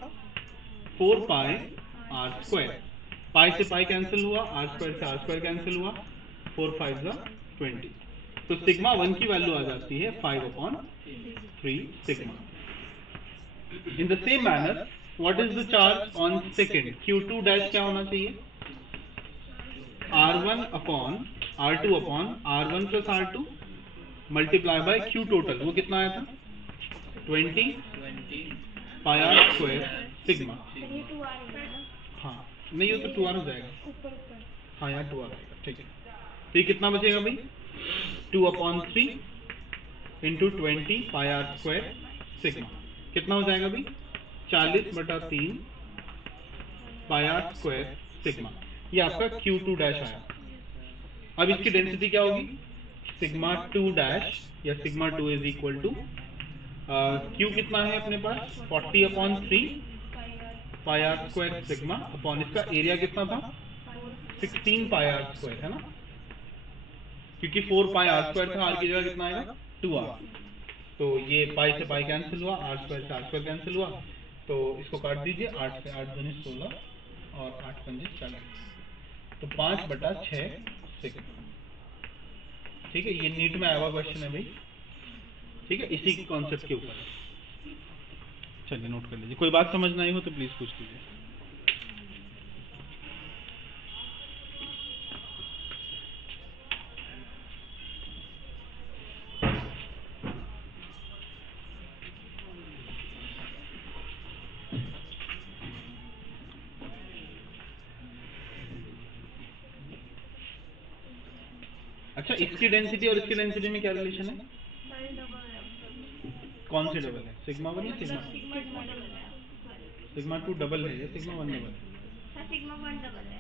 4 पाई आर स्क्वायर। पाई से पाई कैंसिल हुआ, आर स्क्वायर से आर स्क्वायर कैंसिल हुआ, 4 5 20। तो सिग्मा 1 की वैल्यू आ जाती है 5/3 sigma. In the same manner what is the charge on second Q2 dash क्या होना चाहिए R1 upon R2 upon R1 plus R2 multiply by Q total. वो कितना आया था 20 pi R square sigma. Sir ये 2 आ रही है ना हाँ नहीं, वो तो 2R हो जाएगा। ऊपर ऊपर हाँ यार 2R आएगा, ठीक है। तो ये कितना बचेगा भाई 2/3 into 20 pi R square sigma. कितना हो जाएगा भाई 40/3 पाई आर स्क्वायर सिग्मा। ये आपका Q2 डैश आया। अब इसकी डेंसिटी क्या होगी सिग्मा 2 डैश या sigma 2 is equal to Q कितना है अपने पास 40/3 pi R square sigma upon इसका एरिया कितना था 16 पाई आर स्क्वायर है ना, क्योंकि 4 पाई आर स्क्वायर था, आर की जगह कितना आएगा 2R। तो ये पाई से पाई कैंसिल हुआ, आर स्क्वायर से आर स्क्वायर कैंसिल हुआ, तो इसको काट दीजिए 8 से 8 दूनी 16 और 8 पंजे 40, तो 5/6 सिग्मा। ठीक है, ये नीट में आया हुआ क्वेश्चन है भाई। ठीक है, इसी के कॉन्सेप्ट के ऊपर है। चलिए नोट कर लीजिए, कोई बात समझ नहीं हो तो प्लीज पूछ लीजिए। अच्छा, इसकी डेंसिटी और इसकी डेंसिटी में क्या रिलेशन है, सर डबल है कौन से डबल है सिग्मा 1 या सिग्मा मतलब 2? सिग्मा 2 डबल है सिग्मा 2 डबल है या सिग्मा 1 डबल है? सर सिग्मा 1 डबल है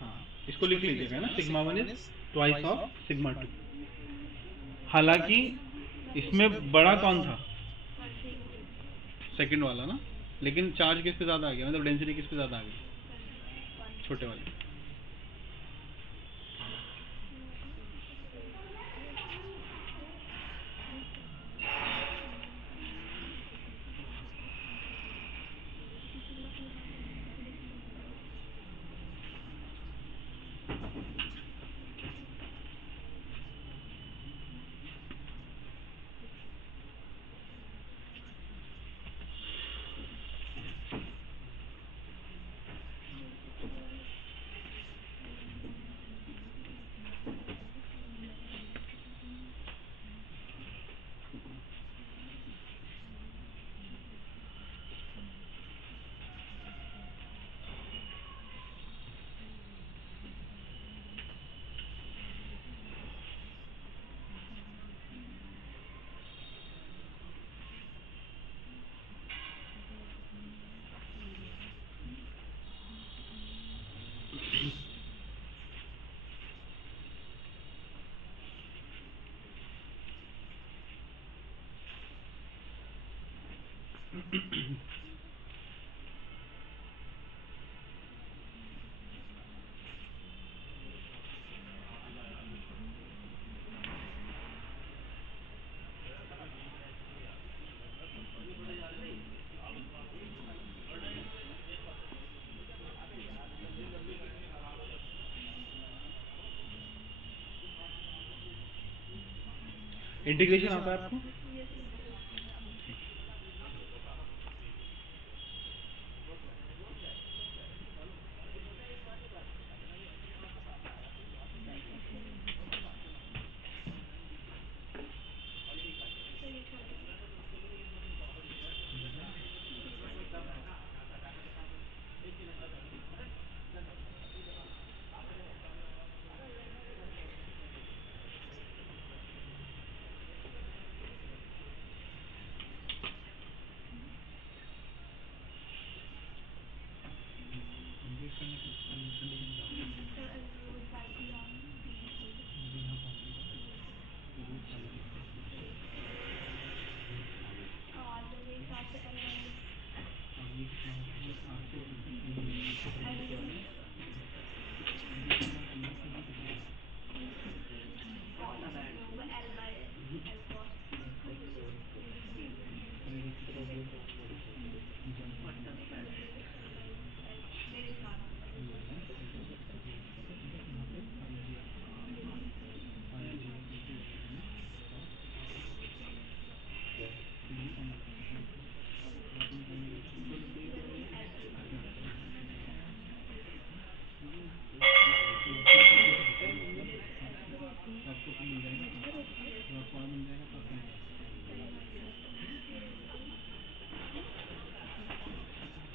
हाँ, इसको लिख लीजिएगा ना, sigma 1 is twice of sigma 2। हालांकि इसमें बड़ा कौन था सर सिग्मा सेकंड वाला ना, लेकिन चार्ज किस पे ज्यादा आ गया, मतलब डेंसिटी किस पे ज्यादा आ गई सर 1 छोटे वाले। इंटीग्रेशन आता है आपको?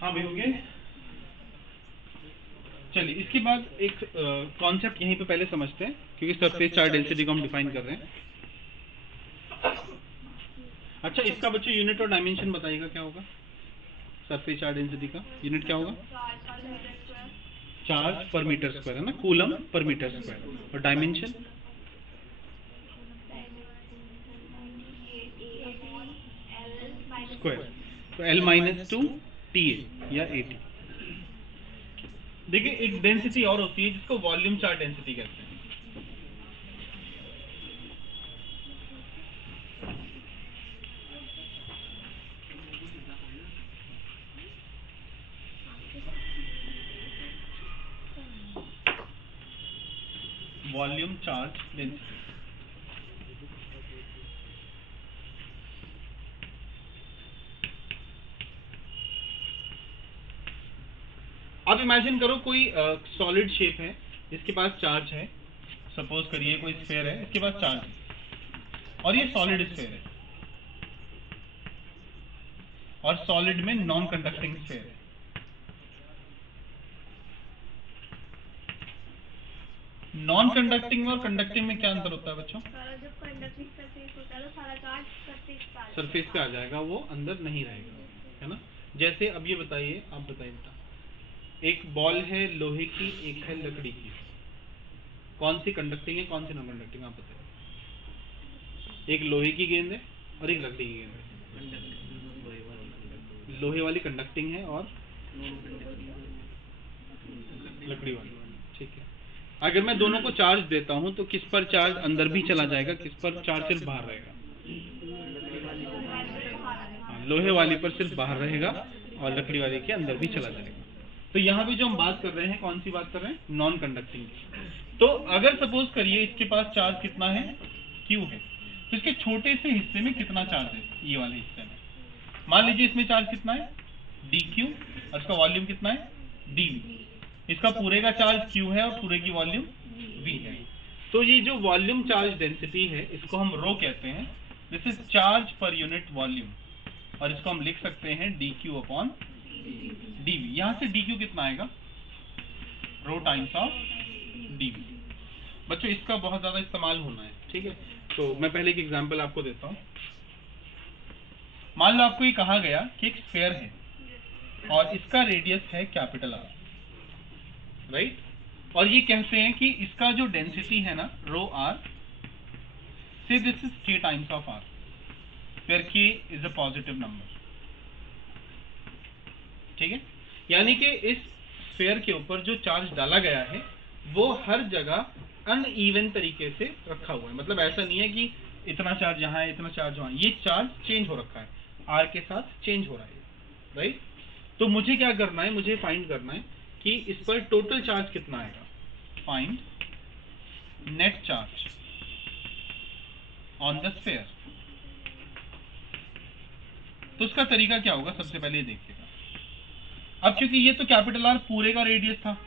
हाँ भाई, हो गए। चलिए इसके बाद एक कॉन्सेप्ट यहीं पे पहले समझते हैं, क्योंकि सरफेस चार्ज डेंसिटी को हम डिफाइन कर रहे हैं। अच्छा, इसका बच्चों यूनिट और डायमेंशन बताइएगा क्या होगा। सरफेस चार्ज डेंसिटी का यूनिट क्या होगा? चार्ज पर मीटर स्क्वायर है ना, कूलम पर मीटर स्क्वायर। और डायमेंशन स्क्वायर, तो L-2 TA या AT। देखिए एक डेंसिटी और होती है जिसको वॉल्यूम चार्ज डेंसिटी कहते हैं। Volume charge density. अब इमेजिन करो कोई सॉलिड शेप है, इसके पास चार्ज है। सपोज करिए कोई स्फीयर है, इसके पास चार्ज है और ये सॉलिड स्फीयर है, और सॉलिड में नॉन कंडक्टिंग स्फीयर है। नॉन कंडक्टिंग और कंडक्टिंग में क्या अंतर होता है बच्चों? जब कंडक्टिंग सरफेस होता है तो सारा चार्ज सरफेस पे आ जाएगा, वो अंदर नहीं रहेगा, है ना। जैसे अब ये बताइए, आप बताइए बेटा, एक बॉल है लोहे की, एक है लकड़ी की, कौन सी कंडक्टिंग है कौन सी नॉन कंडक्टिंग, आप बताइए। एक लोहे की गेंद है और एक लकड़ी की गेंद है। लोहे वाली कंडक्टिंग है और लकड़ी वाली, ठीक है। अगर मैं दोनों को चार्ज देता हूं तो किस पर चार्ज अंदर भी चला जाएगा, किस पर चार्ज सिर्फ बाहर रहेगा? लोहे वाली पर सिर्फ बाहर रहेगा और लकड़ी वाली के अंदर भी चला जाएगा। तो यहाँ भी जो हम बात कर रहे हैं, कौन सी बात कर रहे हैं? नॉन कंडक्टिंग की। तो अगर सपोज करिए इसके पास चार्ज कितना है, Q है, तो इसके छोटे से हिस्से में कितना चार्ज है, ये वाले हिस्से में। मान लीजिए इसमें चार्ज कितना है, dQ, और इसका वॉल्यूम कितना है, dV। इसका पूरे का चार्ज Q है और पूरे की वॉल्यूम V है। तो ये जो वॉल्यूम चार्ज डेंसिटी है, इसको हम रो कहते हैं। This is charge per unit volume, और इसको हम लिख सकते हैं dQ/dV। यहां से dQ कितना आएगा, रो टाइम्स ऑफ dV। बच्चों इसका बहुत ज्यादा इस्तेमाल होना है, ठीक है। तो मैं पहले एक एग्जांपल आपको देता हूं। मान लो आपको ये कहा गया कि एक स्फीयर है और इसका रेडियस है कैपिटल R, राइट। और ये कहते हैं कि इसका जो डेंसिटी है ना, रो R, से this is K times of R, where K is a positive number, ठीक है। यानी कि इस स्फीयर के ऊपर जो चार्ज डाला गया है वो हर जगह अनइवन तरीके से रखा हुआ है। मतलब ऐसा नहीं है कि इतना चार्ज यहाँ है इतना चार्ज वहाँ, ये चार्ज चेंज हो रखा है, R के साथ चेंज हो रहा है, राइट। तो मुझे क्या करना है, मुझे फाइंड करना है कि इस पर टोटल चार्ज कितना आएगा। Find net charge on the sphere. तो उसका तरीका क्या होगा, सबसे पहले ये देखिएगा। अब क्योंकि ये तो कैपिटल R पूरे का रेडियस था,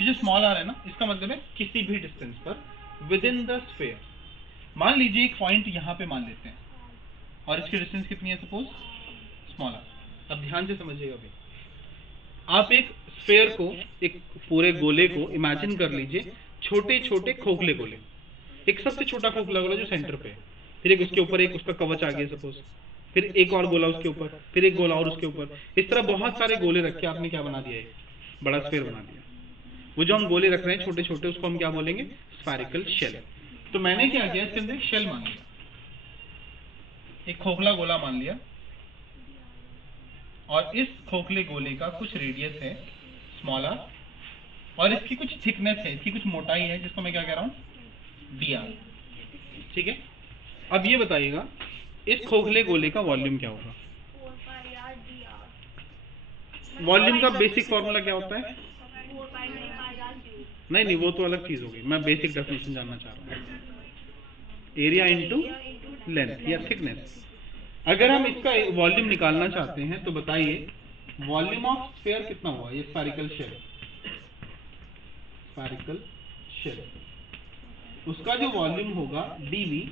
ये जो स्मॉल r है ना, इसका मतलब है किसी भी डिस्टेंस पर विद इन द स्फीयर। मान लीजिए एक पॉइंट यहाँ पे मान लेते हैं और इसकी डिस्टेंस कितनी है, सपोज स्मॉल r। अब ध्यान से समझिएगा भाई, आप एक स्फीयर को, एक पूरे गोले को इमेजिन कर लीजिए छोटे छोटे खोखले गोले। एक सबसे छोटा खोखला गोला जो सेंटर पे है, फिर एक उसके ऊपर एक उसका कवच आ गया सपोज, फिर एक और गोला उसके ऊपर, फिर एक गोला और उसके ऊपर। इस तरह बहुत सारे गोले रख के आपने क्या बना दिया है, बड़ा स्फीयर बना दिया। वो जो हम गोले रख रहे हैं छोटे छोटे, उसको हम क्या बोलेंगे, स्फेरिकल शेल। तो मैंने क्या किया, इसके अंदर शेल मान लिया, एक खोखला गोला मान लिया, और इस खोखले गोले का कुछ रेडियस है स्मॉल r, और इसकी कुछ थिकनेस है, इसकी कुछ मोटाई है, जिसको मैं क्या कह रहा हूँ, dr, ठीक है। अब ये बताइएगा इस खोखले गोले का वॉल्यूम क्या होगा। वॉल्यूम का बेसिक फॉर्मूला क्या होता है? नहीं, वो तो अलग चीज होगी, मैं बेसिक डेफिनेशन जानना चाह रहा हूँ। एरिया इंटू लेंथ या थिकनेस। अगर हम इसका वॉल्यूम निकालना चाहते हैं तो बताइए वॉल्यूम ऑफ स्फीयर कितना हुआ, ये स्फेरिकल शेल, उसका जो वॉल्यूम होगा dV,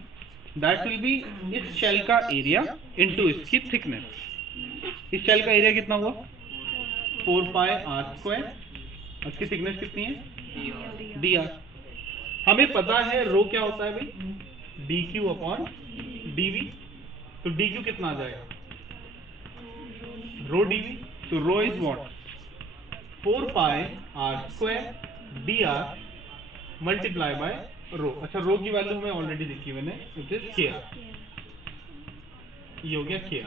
दैट विल बी इस शेल का एरिया इनटू इसकी थिकनेस। इस शेल का एरिया कितना हुआ, 4 पाई आर स्क्वायर, उसकी थिकनेस कितनी है डी आर। हमें पता है रो क्या होता है भाई, D Q upon D V. तो डी क्यू कितना आ जाएगा, रो डी वी। तो rho is what, 4 pi R square D R multiply by rho. अच्छा रो की वैल्यू हमें ऑलरेडी लिखी मैंने, इट इज के आर। ये हो गया K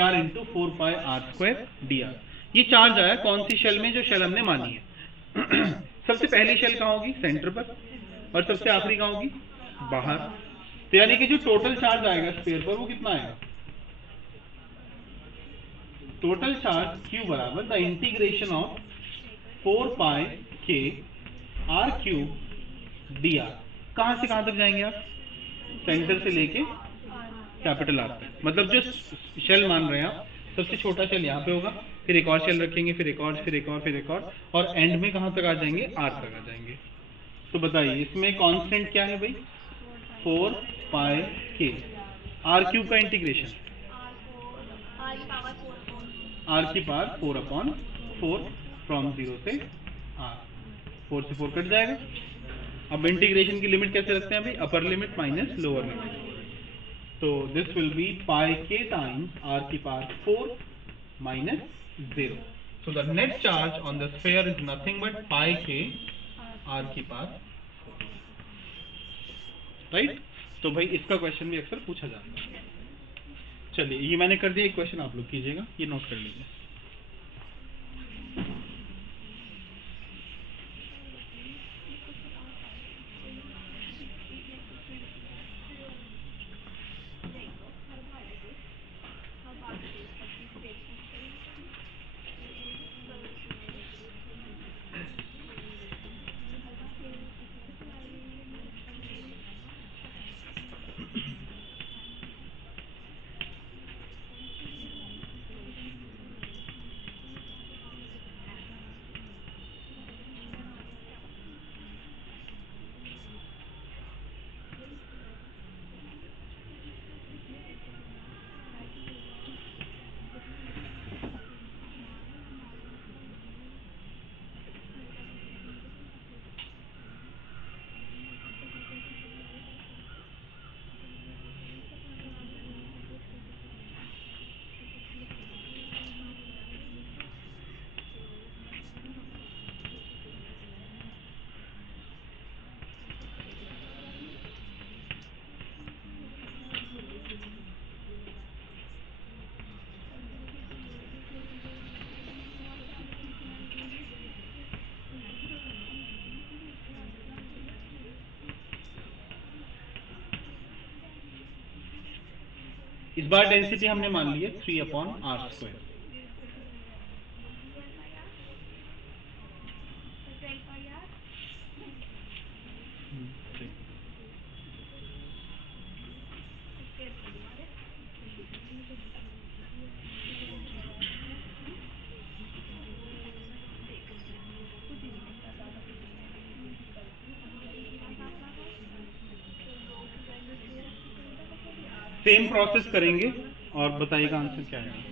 R into 4 pi R square D R. ये चार्ज आया कौन सी शेल में, जो शेल हमने मानी है। सबसे पहली शेल कहाँ होगी, सेंटर पर, और सबसे आखिरी कहाँ होगी, बाहर। तो यानी कि जो टोटल चार्ज आएगा स्फीयर पर वो कितना आएगा, टोटल चार्ज Q बराबर द इंटीग्रेशन ऑफ 4 पाई के आर क्यूब डी आर। कहां से कहां तक जाएंगे आप, सेंटर से लेके कैपिटल आर तक। मतलब जो शेल मान रहे हैं आप, सबसे छोटा शेल यहाँ पे होगा, फिर एक और शेल रखेंगे, फिर एक और, फिर एक और, फिर एक और एंड में कहां तक आ जाएंगे, आर तक आ जाएंगे। तो बताइए इसमें कांस्टेंट क्या है भाई, 4 पाई के आर क्यूब का इंटीग्रेशन, आर की पावर 4 अपॉन 4 फ्रॉम 0 से आर, 4 से 4 कट जाएगा। अब इंटीग्रेशन की लिमिट कैसे रखते हैं भाई, upper limit minus lower limit. तो दिस विल बी पाई के टाइम्स आर की power 4 minus 0। So the net charge on the sphere is nothing but पाई के आर की पावर, राइट। तो भाई इसका क्वेश्चन भी अक्सर पूछा जाता है। चलिए ये मैंने कर दिया, एक क्वेश्चन आप लोग कीजिएगा, ये नोट कर लीजिए। इस बार डेंसिटी हमने मान ली है 3 upon R square. Same process करेंगे और बताइएगा आंसर क्या है।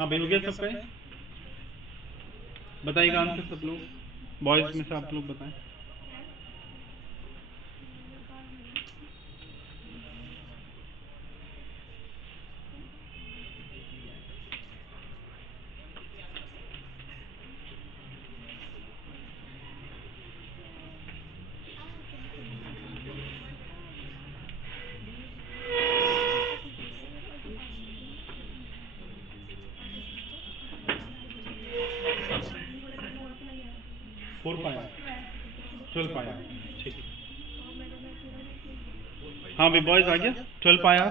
हाँ भाई, हो गया सबका? बताइएगा आंसर सब लोग, बॉयज में से आप लोग बताएं। फोर पाया, 12 पाया, ठीक है। हाँ भाई बॉयज आ गया, 12 पाया।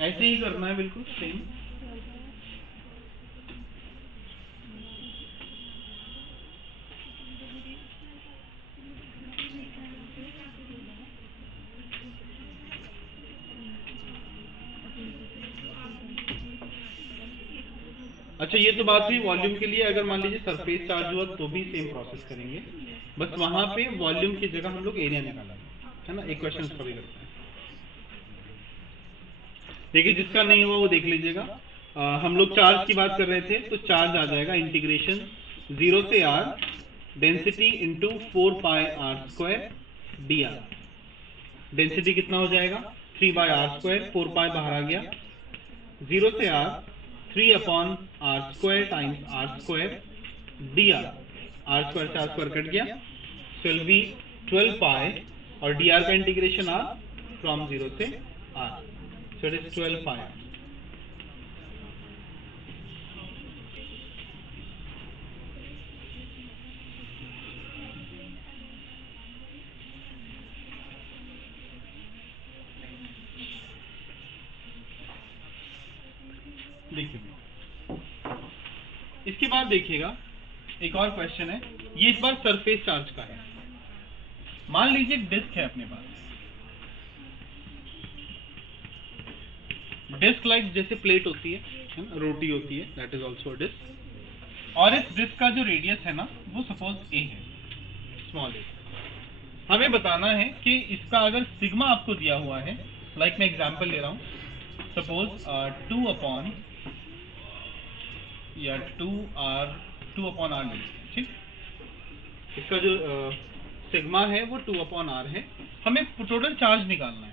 ऐसे ही करना है बिल्कुल सेम। अच्छा, ये तो बात हुई वॉल्यूम के लिए। अगर मान लीजिए सरफेस चार्ज हुआ तो भी सेम प्रोसेस करेंगे, बस वहां पे वॉल्यूम की जगह हम लोग एरिया निकालेंगे, है ना। एक क्वेश्चन उसका भी करते हैं। देखिए, जिसका नहीं हुआ वो देख लीजिएगा। हम लोग चार्ज की बात कर रहे थे, तो चार्ज आ जाएगा इंटीग्रेशन 0 से r density into 4πr² dr। Density कितना हो जाएगा? 3/r², 4π बाहर आ गया, 0 से r 3/r² times r² dr। r² से r² कट गया, so will be 12 पाई, और dr का इंटीग्रेशन r फ्रॉम 0 से r, so it is 12 पाई। देखिए, इसके बाद देखिएगा एक और क्वेश्चन है, ये इस बार सरफेस चार्ज का है। मान लीजिए डिस्क है अपने पास, डिस्क लाइक जैसे प्लेट होती है ना, रोटी होती है, that is also a disc. और इस डिस्क का जो रेडियस है ना, वो सपोज ए है, स्मॉल ए। हमें बताना है कि इसका अगर सिग्मा आपको दिया हुआ है, लाइक मैं एग्जांपल ले रहा हूँ, सपोज 2/r या 2/r ले लेते हैं, ठीक। इसका जो सिग्मा है वो 2/r है। हमें टोटल चार्ज निकालना है।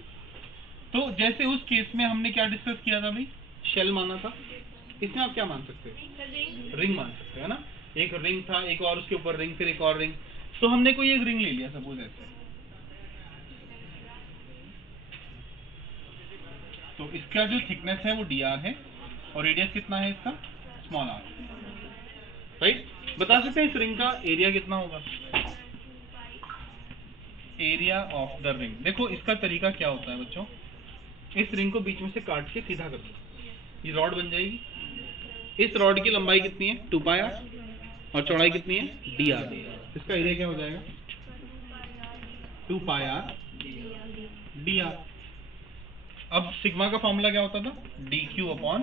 तो जैसे उस केस में हमने क्या डिस्कस किया था भाई, शेल माना था। इसमें आप क्या मान सकते हो? रिंग मान सकते हो, है ना। एक रिंग था, एक और उसके ऊपर रिंग, फिर एक और रिंग। तो हमने कोई एक रिंग ले लिया सपोज ऐसे। तो इसका जो थिकनेस है वो dr है, और रेडियस कितना है इसका? Small r, right. बता सकते हैं इस रिंग का एरिया कितना होगा? Area of the ring. देखो इसका तरीका क्या होता है बच्चों, इस रिंग को बीच में से काट के सीधा कर दो, ये रॉड बन जाएगी। इस रॉड की लंबाई कितनी है? 2πr, और चौड़ाई कितनी है? dr। इसका एरिया क्या हो जाएगा? 2πr dr। अब सिग्मा का फॉर्मूला क्या होता था? dq/da।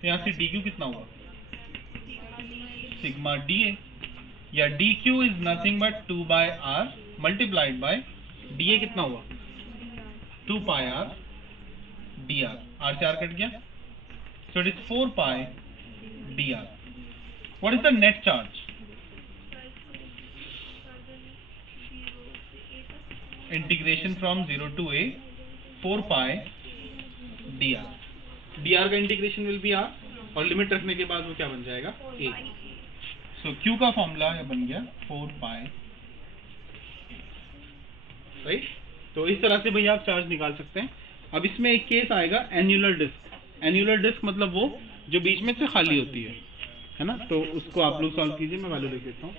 तो यहाँ से dq कितना हुआ? सिग्मा da, या dq is nothing but 2/r multiplied by da कितना हुआ? 2πr dr। r से r कट गया, so it is 4π dr। what is the net charge? Integration from 0 to a 4π dr। dr का इंटीग्रेशन विल बी r, और लिमिट रखने के बाद वो क्या बन जाएगा? a। सो q का फॉर्मूला बन गया 4π, राइट। तो इस तरह से भैया आप चार्ज निकाल सकते हैं। अब इसमें एक केस आएगा एन्युलर डिस्क। एन्युलर डिस्क मतलब वो जो बीच में से खाली होती है ना। तो उसको आप लोग सॉल्व कीजिए, मैं वैल्यू लिख देता हूँ।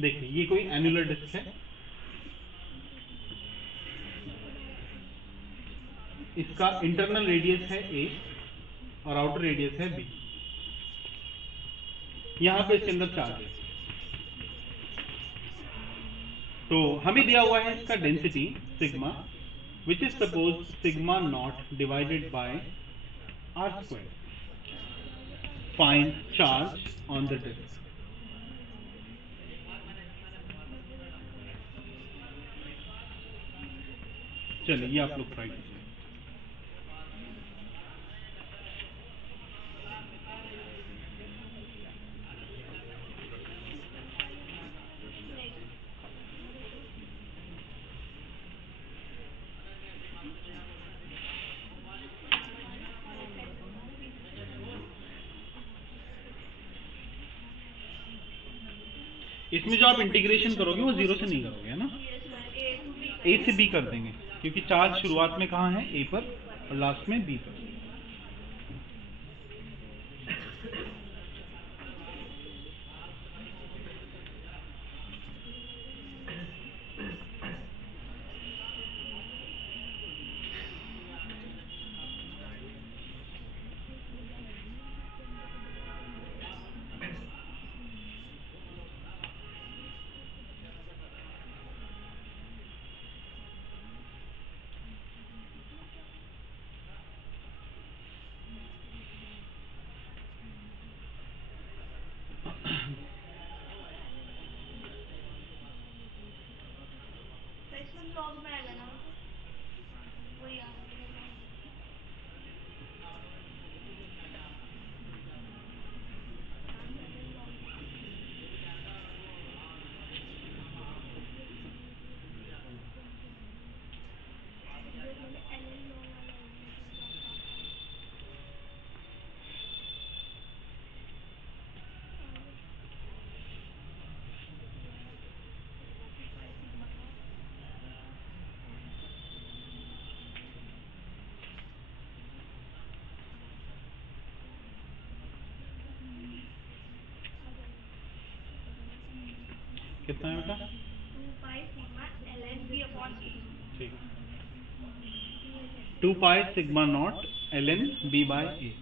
देखिए, ये कोई एन्युलर डिस्क है, इसका इंटरनल रेडियस है a और आउटर रेडियस है b। यहाँ पे इसके अंदर चार्ज है। तो हमें दिया हुआ है इसका density sigma which is suppose sigma naught divided by r square. Find charge on the disk. चलिए ये आप लोग ट्राई कीजिए. इसमें जो आप इंटीग्रेशन करोगे वो जीरो से नहीं करोगे, है ना? ए से बी कर देंगे क्योंकि चार्ज शुरुआत में कहाँ है? ए पर और लास्ट में बी पर. लॉग में आएगा ना, वही आ रहा है लॉग. कितना है बेटा? 2 pi sigma ln b upon a. ठीक. 2 pi sigma naught ln b by a.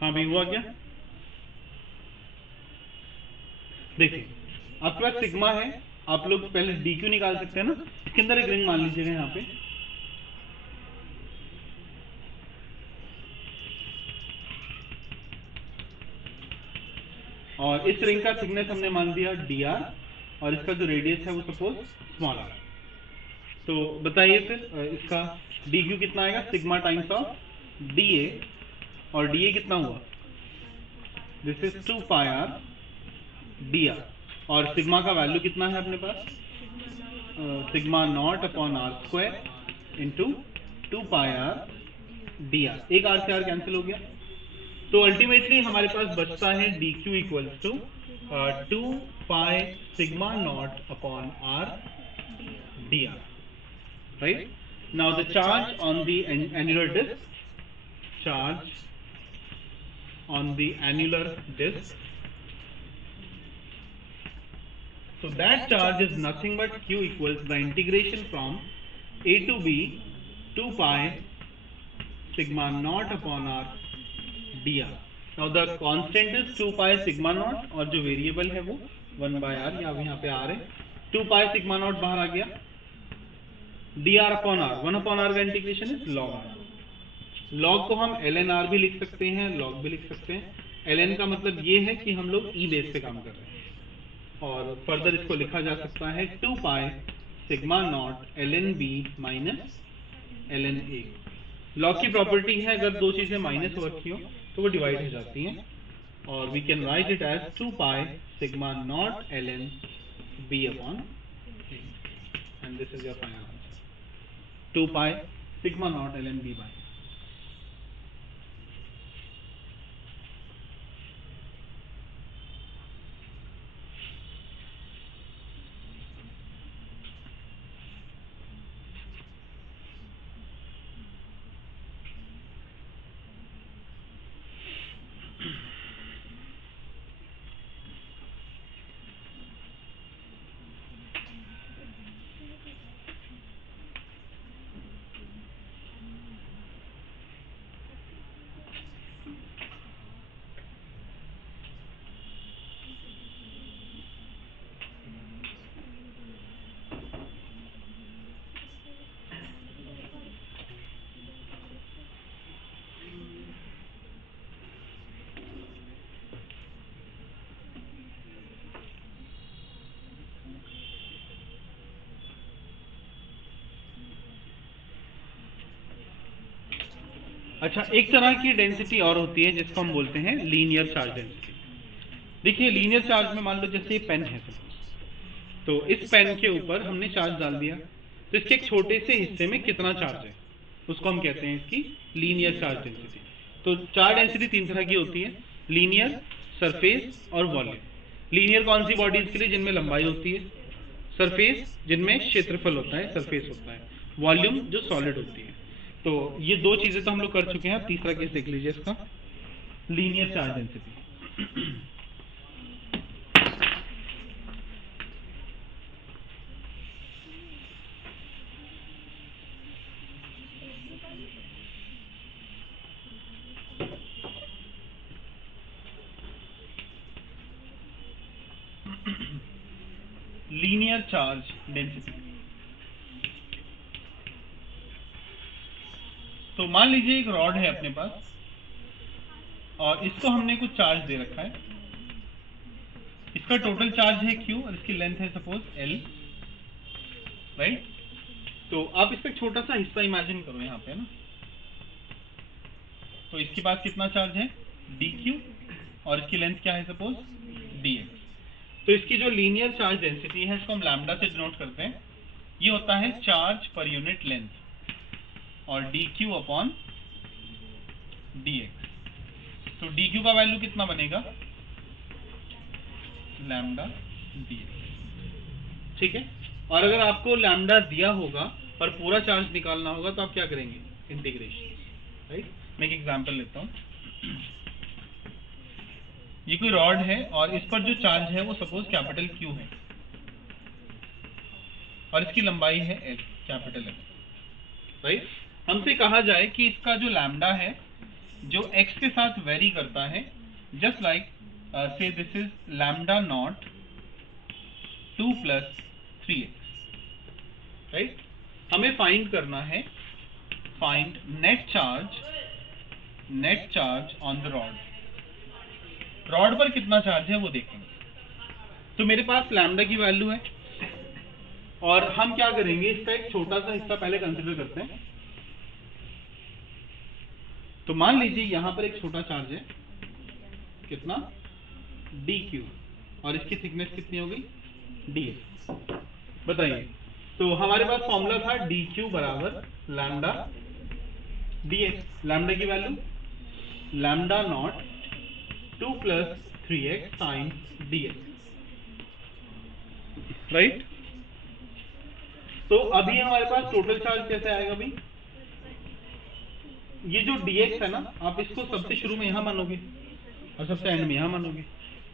हाँ भाई हुआ क्या? देखिए आपके पास सिग्मा है, आप लोग पहले डी क्यू निकाल सकते हैं ना. इसके अंदर एक रिंग मान लीजिएगा यहाँ पे, और इस रिंग का थिकनेस हमने मान दिया डी आर, और इसका जो रेडियस है वो सपोज स्मॉल आर. तो बताइए फिर इसका डी क्यू कितना आएगा? Sigma times of D A, और डी ए कितना हुआ? This is 2 pi R D R, और सिग्मा का वैल्यू कितना है अपने पास? Sigma not upon R square into 2 pi R D R. एक आर से आर कैंसिल हो गया, तो अल्टीमेटली हमारे पास बचता है D Q equals to 2 pi sigma not upon R D R. Right? Now the charge on the annular disk, charge on the annular disk, so that charge is nothing but q equals the integration from a to b 2 pi sigma naught upon r dr. Now the constant is 2 pi sigma naught, और जो वेरिएबल है वो 1 by r, या यहाँ पे r है. 2 pi sigma naught बाहर आ गया, dr upon R, 1 upon R का integration is log R. Log को हम ln r भी लिख सकते हैं, लॉग भी लिख सकते हैं. ln का मतलब ये है कि हम लोग e बेस पे काम कर रहे हैं, और फर्दर इसको लिखा जा सकता है 2 pi sigma naught ln b minus ln a. Log की प्रॉपर्टी है अगर दो चीजें माइनस हो रखी हो तो वो डिवाइड हो जाती हैं, और we can write it as 2 pi sigma naught ln b upon a. and this is your final answer. 2 pi sigma naught ln b by. अच्छा, एक तरह की डेंसिटी और होती है जिसको हम बोलते हैं लीनियर चार्ज डेंसिटी। देखिए लीनियर चार्ज में मान लो जैसे ये पेन है सपोज, तो इस पेन के ऊपर हमने चार्ज डाल दिया, तो इसके एक छोटे से हिस्से में कितना चार्ज है उसको हम कहते हैं इसकी लीनियर चार्ज डेंसिटी। तो चार्ज डेंसिटी तीन तरह की होती है, लीनियर, सरफेस और वॉल्यूम। लीनियर कौन सी बॉडीज के लिए? जिनमें लंबाई होती है। सरफेस जिनमें क्षेत्रफल होता है, सरफेस होता है। वॉल्यूम जो सॉलिड होती है। तो ये दो चीजें तो हम लोग कर चुके हैं। अब तीसरा केस देख लीजिए इसका, linear charge density. Linear charge density. तो मान लीजिए एक रॉड है अपने पास और इसको हमने कुछ चार्ज दे रखा है। इसका टोटल चार्ज है Q और इसकी लेंथ है सपोज L, राइट। तो आप इसका एक छोटा सा हिस्सा इमेजिन करो यहाँ पे, है ना। तो इसके पास कितना चार्ज है? dq और इसकी लेंथ क्या है सपोज dx। तो इसकी जो लीनियर चार्ज डेंसिटी है इसको हम लैम्डा से डिनोट करते हैं। ये होता है चार्ज पर यूनिट लेंथ, और dq अपॉन dx। तो dq का वैल्यू कितना बनेगा? लैम्डा dx, ठीक है। और अगर आपको लैम्डा दिया होगा पर पूरा चार्ज निकालना होगा तो आप क्या करेंगे? Integration, right. मैं एक एग्जांपल लेता हूँ। ये कोई रॉड है और इस पर जो चार्ज है वो सपोज कैपिटल Q है और इसकी लंबाई है L, कैपिटल L, राइट। हमसे कहा जाए कि इसका जो लैम्डा है जो x के साथ वेरी करता है, जस्ट लाइक से this is lambda naught 2 + 3x, right. हमें फाइंड करना है, find net charge on the rod. Rod पर कितना चार्ज है वो देखेंगे। तो मेरे पास लैम्डा की वैल्यू है और हम क्या करेंगे, इसका एक छोटा सा हिस्सा पहले कंसीडर करते हैं। तो मान लीजिए यहां पर एक छोटा चार्ज है, कितना? dq, और इसकी थिकनेस कितनी हो गई? dx। बताइए, तो हमारे पास फॉर्मूला था dq बराबर लैम्डा dx। लैम्डा की value lambda naught 2 + 3x times dx, right. तो अभी हमारे पास टोटल चार्ज कैसे आएगा भाई? ये जो dx है ना, आप इसको सबसे शुरू में यहां मानोगे और सबसे एंड में यहां मानोगे।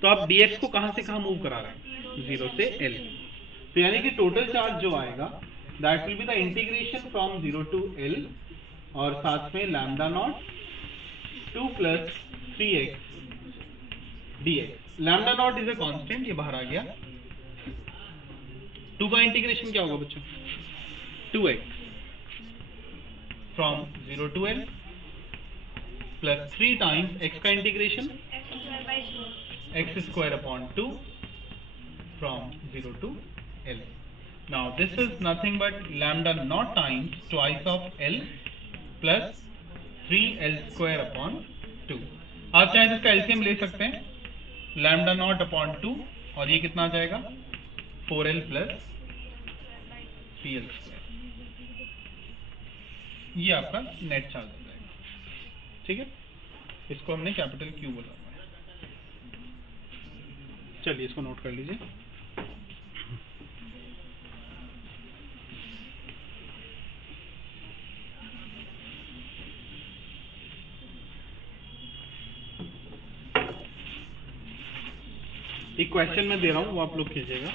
तो आप dx को कहां से कहां मूव करा रहे हैं? 0 से L। तो यानी कि टोटल चार्ज जो आएगा that will be the integration from 0 to L और साथ में lambda naught 2 + 3x dx। Lambda naught is a constant, ये बाहर आ गया। 2 का इंटीग्रेशन क्या होगा बच्चों? 2x from 0 to L plus 3 times x का integration x² upon 2 from 0 to L. Now this is nothing but lambda naught times twice of L plus 3L² upon 2। आप चाहे तो इसका एलसीएम ले सकते हैं, लैम्डा नॉट अपॉन 2, और ये कितना आ जाएगा? 4L plus PL²। ये आपका नेट चार्ज हो जाएगा, ठीक है। इसको हमने कैपिटल Q बोला हुआ है। चलिए इसको नोट कर लीजिए। एक क्वेश्चन मैं दे रहा हूँ, वो आप लोग कीजिएगा।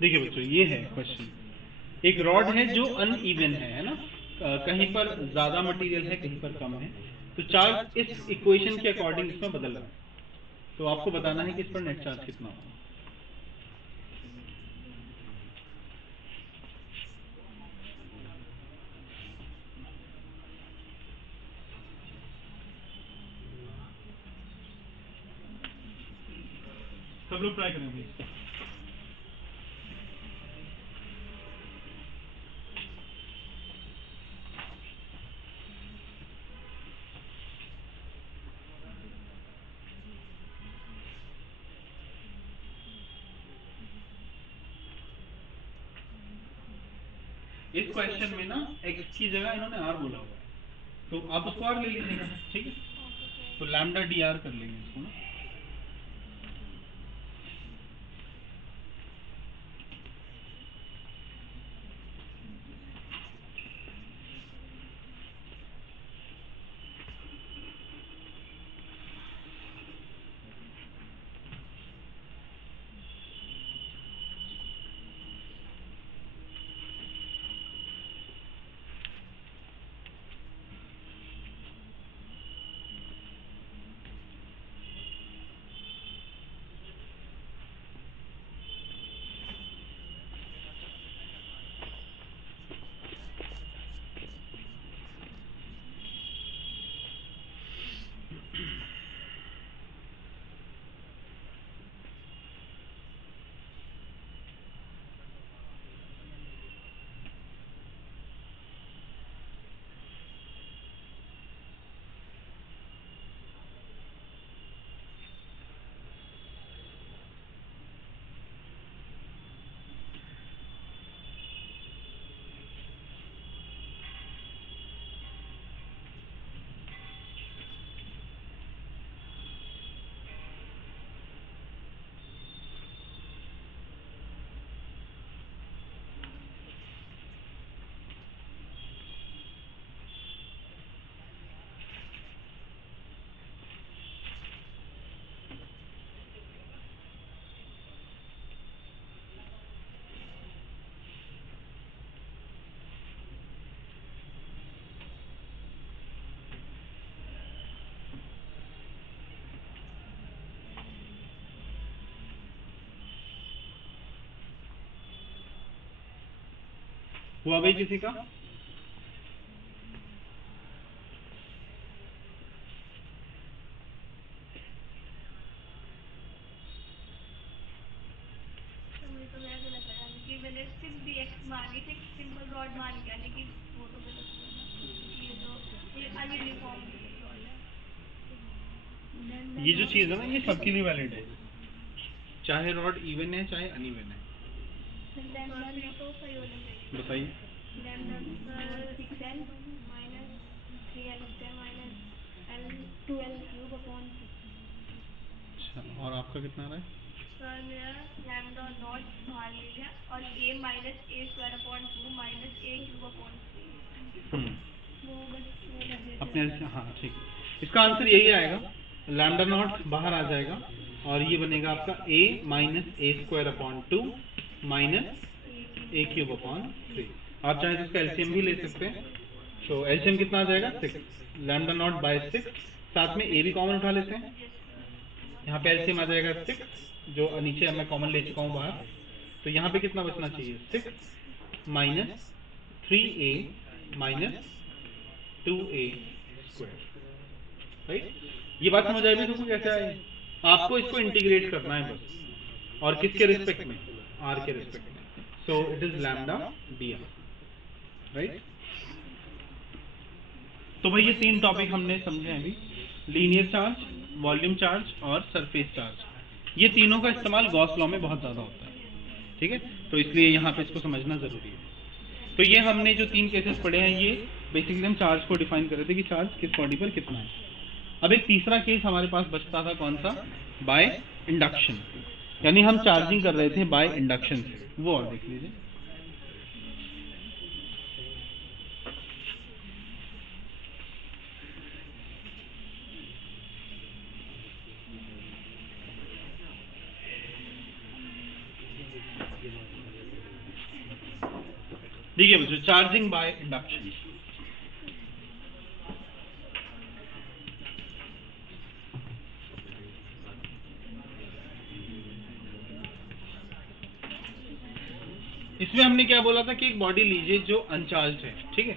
देखिए बच्चों, ये है क्वेश्चन। एक रॉड है जो अनइवन है ना, कहीं पर ज्यादा मटेरियल है, कहीं पर कम है। तो चार्ज इस इक्वेशन के अकॉर्डिंग इसमें बदल रहा है। तो आपको बताना है कि इस पर नेट चार्ज कितना होगा। सब लोग ट्राई करेंगे इसका। इस क्वेश्चन में ना x की जगह इन्होंने r बोला हुआ है, तो आप उसको r ले लीजिएगा, ठीक है। Okay sir. तो लैम्डा dr कर लेंगे इसको ना। हुआ भाई किसी का? तो मुझे तो मेरा गलत है, यानी कि मैंने सिर्फ dx मान के एक सिंपल रॉड मान के, यानी कि वो तो गलत हुआ ना, क्योंकि ये तो ये अनयूनिफॉर्म रॉड है। ये जो चीज है ना ये सबके लिए वैलिड है, चाहे रॉड इवन है चाहे अनइवन है। फिर तो सही होना चाहिए। बताइए। Sir 6L minus 3L square minus L 2L cube upon 6। अच्छा, और आपका कितना आ रहा है? सर मेरा लैम्डा नॉट बाहर ले लिया और a minus a square upon 2 minus a cube upon 3। वो बस वो कर देते अपने हैं। हाँ ठीक है, इसका आंसर यही आएगा, लैम्डा नॉट बाहर आ जाएगा और ये बनेगा आपका a minus A square upon 2 minus A cube upon 3। आप चाहें तो इसका एलसीएम भी ले सकते हैं, तो एलसीएम कितना आ जाएगा 6, लैम्डा नॉट बाय 6, साथ में ए भी कॉमन उठा लेते हैं, यस सर। यहाँ पे एलसीएम आ जाएगा 6, जो नीचे मैं कॉमन ले चुका हूँ बाहर, तो यहाँ पे कितना बचना चाहिए 6 minus 3a minus 2a square, right. ये बात समझ आई भी सबको कैसे आए? आपको इसको इंटीग्रेट करना है बस, और किसके रिस्पेक्ट में? आर के रिस्पेक्ट में, सो it is lambda D R, right. तो भाई ये 3 टॉपिक हमने समझे हैं अभी, लीनियर चार्ज, वॉल्यूम चार्ज और सरफेस चार्ज। ये तीनों का इस्तेमाल गॉस लॉ में बहुत ज़्यादा होता है, ठीक है, तो इसलिए यहाँ पे इसको समझना ज़रूरी है। तो ये हमने जो 3 केसेस पढ़े हैं ये बेसिकली हम चार्ज को डिफाइन कर रहे थे कि चार्ज किस बॉडी पर कितना है। अब एक तीसरा केस हमारे पास बचता था, कौन सा? बाय इंडक्शन, यानी हम चार्जिंग कर रहे थे बाय इंडक्शन से, वो और देख लीजिए। देखिए बच्चों, चार्जिंग बाय इंडक्शन, इसमें हमने क्या बोला था कि एक बॉडी लीजिए जो अनचार्ज है, ठीक है।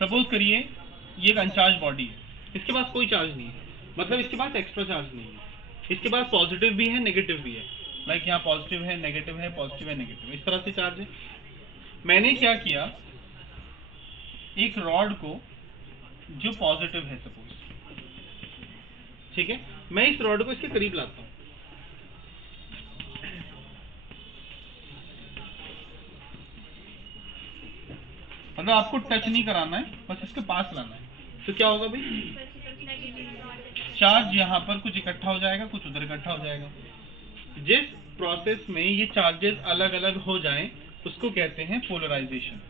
सपोज करिए ये एक अनचार्ज बॉडी है, इसके पास कोई चार्ज नहीं है, मतलब इसके पास एक्स्ट्रा चार्ज नहीं है, इसके पास पॉजिटिव भी है नेगेटिव भी है, लाइक यहाँ पॉजिटिव है नेगेटिव है, पॉजिटिव है नेगेटिव, इस तरह से चार्ज है। मैंने क्या किया, एक रॉड को जो पॉजिटिव है सपोज, ठीक है, मैं इस रॉड को इसके करीब लाता हूँ, मतलब आपको टच नहीं कराना है, बस इसके पास लाना है, तो क्या होगा भाई? चार्ज यहाँ पर कुछ इकट्ठा हो जाएगा, कुछ उधर इकट्ठा हो जाएगा। जिस प्रोसेस में ये चार्जेस अलग अलग हो जाएं उसको कहते हैं पोलराइजेशन,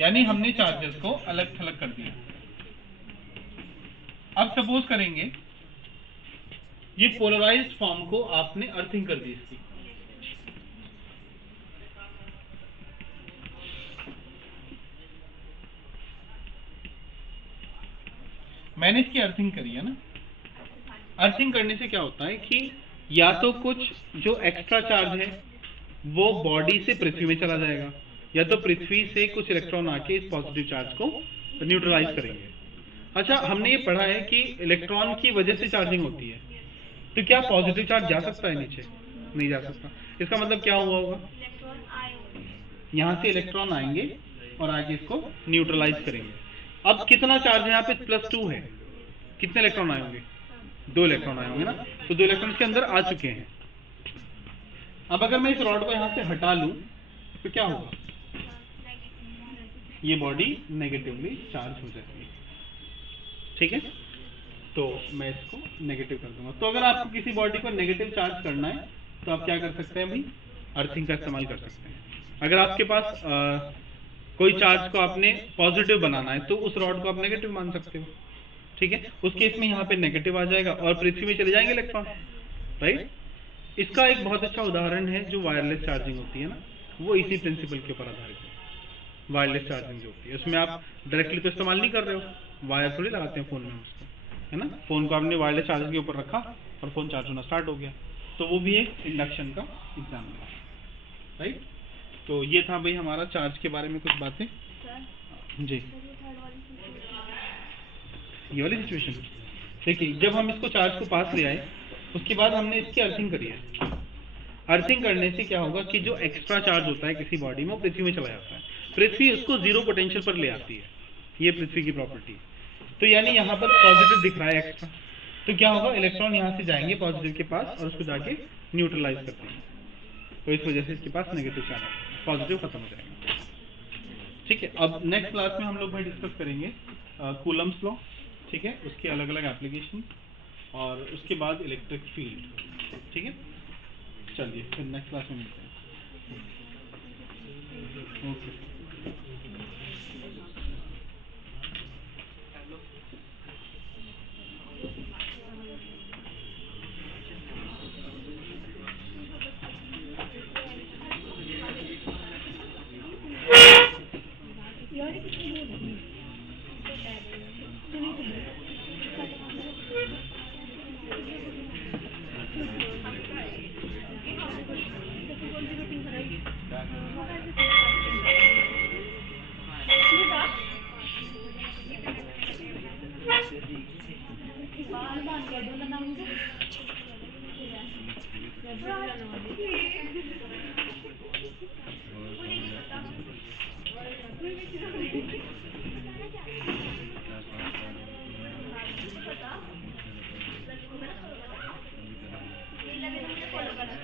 यानी हमने चार्जेस को अलग थलग कर दिया। अब सपोज करेंगे ये पोलराइज्ड फॉर्म को आपने अर्थिंग कर दी इसकी, मैंने इसकी अर्थिंग करी है ना। अर्थिंग करने से क्या होता है कि या तो कुछ जो एक्स्ट्रा चार्ज है वो बॉडी से पृथ्वी में चला जाएगा, या तो पृथ्वी से कुछ इलेक्ट्रॉन आके इस पॉजिटिव चार्ज को न्यूट्रलाइज करेंगे। अच्छा, हमने ये पढ़ा है कि इलेक्ट्रॉन की वजह से चार्जिंग होती है, तो क्या पॉजिटिव चार्ज जा सकता है नीचे? नहीं जा सकता। इसका मतलब क्या हुआ होगा? यहाँ से इलेक्ट्रॉन आएंगे और आगे इसको न्यूट्रलाइज करेंगे। अब कितना चार्ज यहाँ पे? +2 है, कितने इलेक्ट्रॉन आए होंगे? 2 इलेक्ट्रॉन आए होंगे ना, तो 2 इलेक्ट्रॉन इसके अंदर आ चुके हैं। अब अगर मैं इस रॉड को यहाँ से हटा लूं तो क्या होगा? ये बॉडी नेगेटिवली चार्ज हो जाएगी, ठीक है, तो मैं इसको नेगेटिव कर दूंगा। तो अगर आपको किसी बॉडी को नेगेटिव चार्ज करना है तो आप क्या कर सकते हैं भाई? अर्थिंग का इस्तेमाल कर सकते हैं। अगर आपके पास कोई चार्ज को आपने पॉजिटिव बनाना है तो उस रॉड को आप नेगेटिव मान सकते हो, ठीक है। उस केस में यहाँ पे नेगेटिव आ जाएगा और पृथ्वी में चले जाएंगे इलेक्ट्रॉन, राइट। इसका एक बहुत अच्छा उदाहरण है जो वायरलेस चार्जिंग होती है ना, वो इसी प्रिंसिपल के ऊपर आधारित है। वायरलेस चार्जिंग जो होती है उसमें आप डायरेक्टली तो इस्तेमाल नहीं कर रहे हो, वायर थोड़ी लगाते हैं फोन में उसको, है ना। फोन को आपने वायरलेस चार्जर के ऊपर रखा और फोन चार्ज होना स्टार्ट हो गया, तो वो भी एक इंडक्शन का एग्जाम्पल है, राइट। तो ये था भाई हमारा चार्ज के बारे में कुछ बातें जी। ये वाली सिचुएशन देखिए, जब हम इसको चार्ज को पास ले आए उसके बाद हमने इसकी अर्थिंग करी है। अर्थिंग करने से क्या होगा कि जो एक्स्ट्रा चार्ज होता है किसी बॉडी में वो पृथ्वी में चला जाता है, पृथ्वी उसको जीरो पोटेंशियल पर ले आती है, ये पृथ्वी की प्रॉपर्टी है। तो यानी यहाँ पर पॉजिटिव दिख रहा है एक्स्ट्रा, तो क्या होगा, इलेक्ट्रॉन यहाँ से जाएंगे पॉजिटिव के पास और उसको जाके न्यूट्रलाइज कर देंगे, तो इस वजह से इसके पास नेगेटिव चार्ज आएगा, पॉजिटिव खत्म हो जाएगा। ठीक है, अब नेक्स्ट क्लास में हम लोग भाई डिस्कस करेंगे कूलम्स लॉ, ठीक है, उसके अलग अलग एप्लीकेशन और उसके बाद इलेक्ट्रिक फील्ड। ठीक है, चलिए फिर नेक्स्ट क्लास में मिलते हैं। ओके। ये लगे तो मुझे फॉलो करना।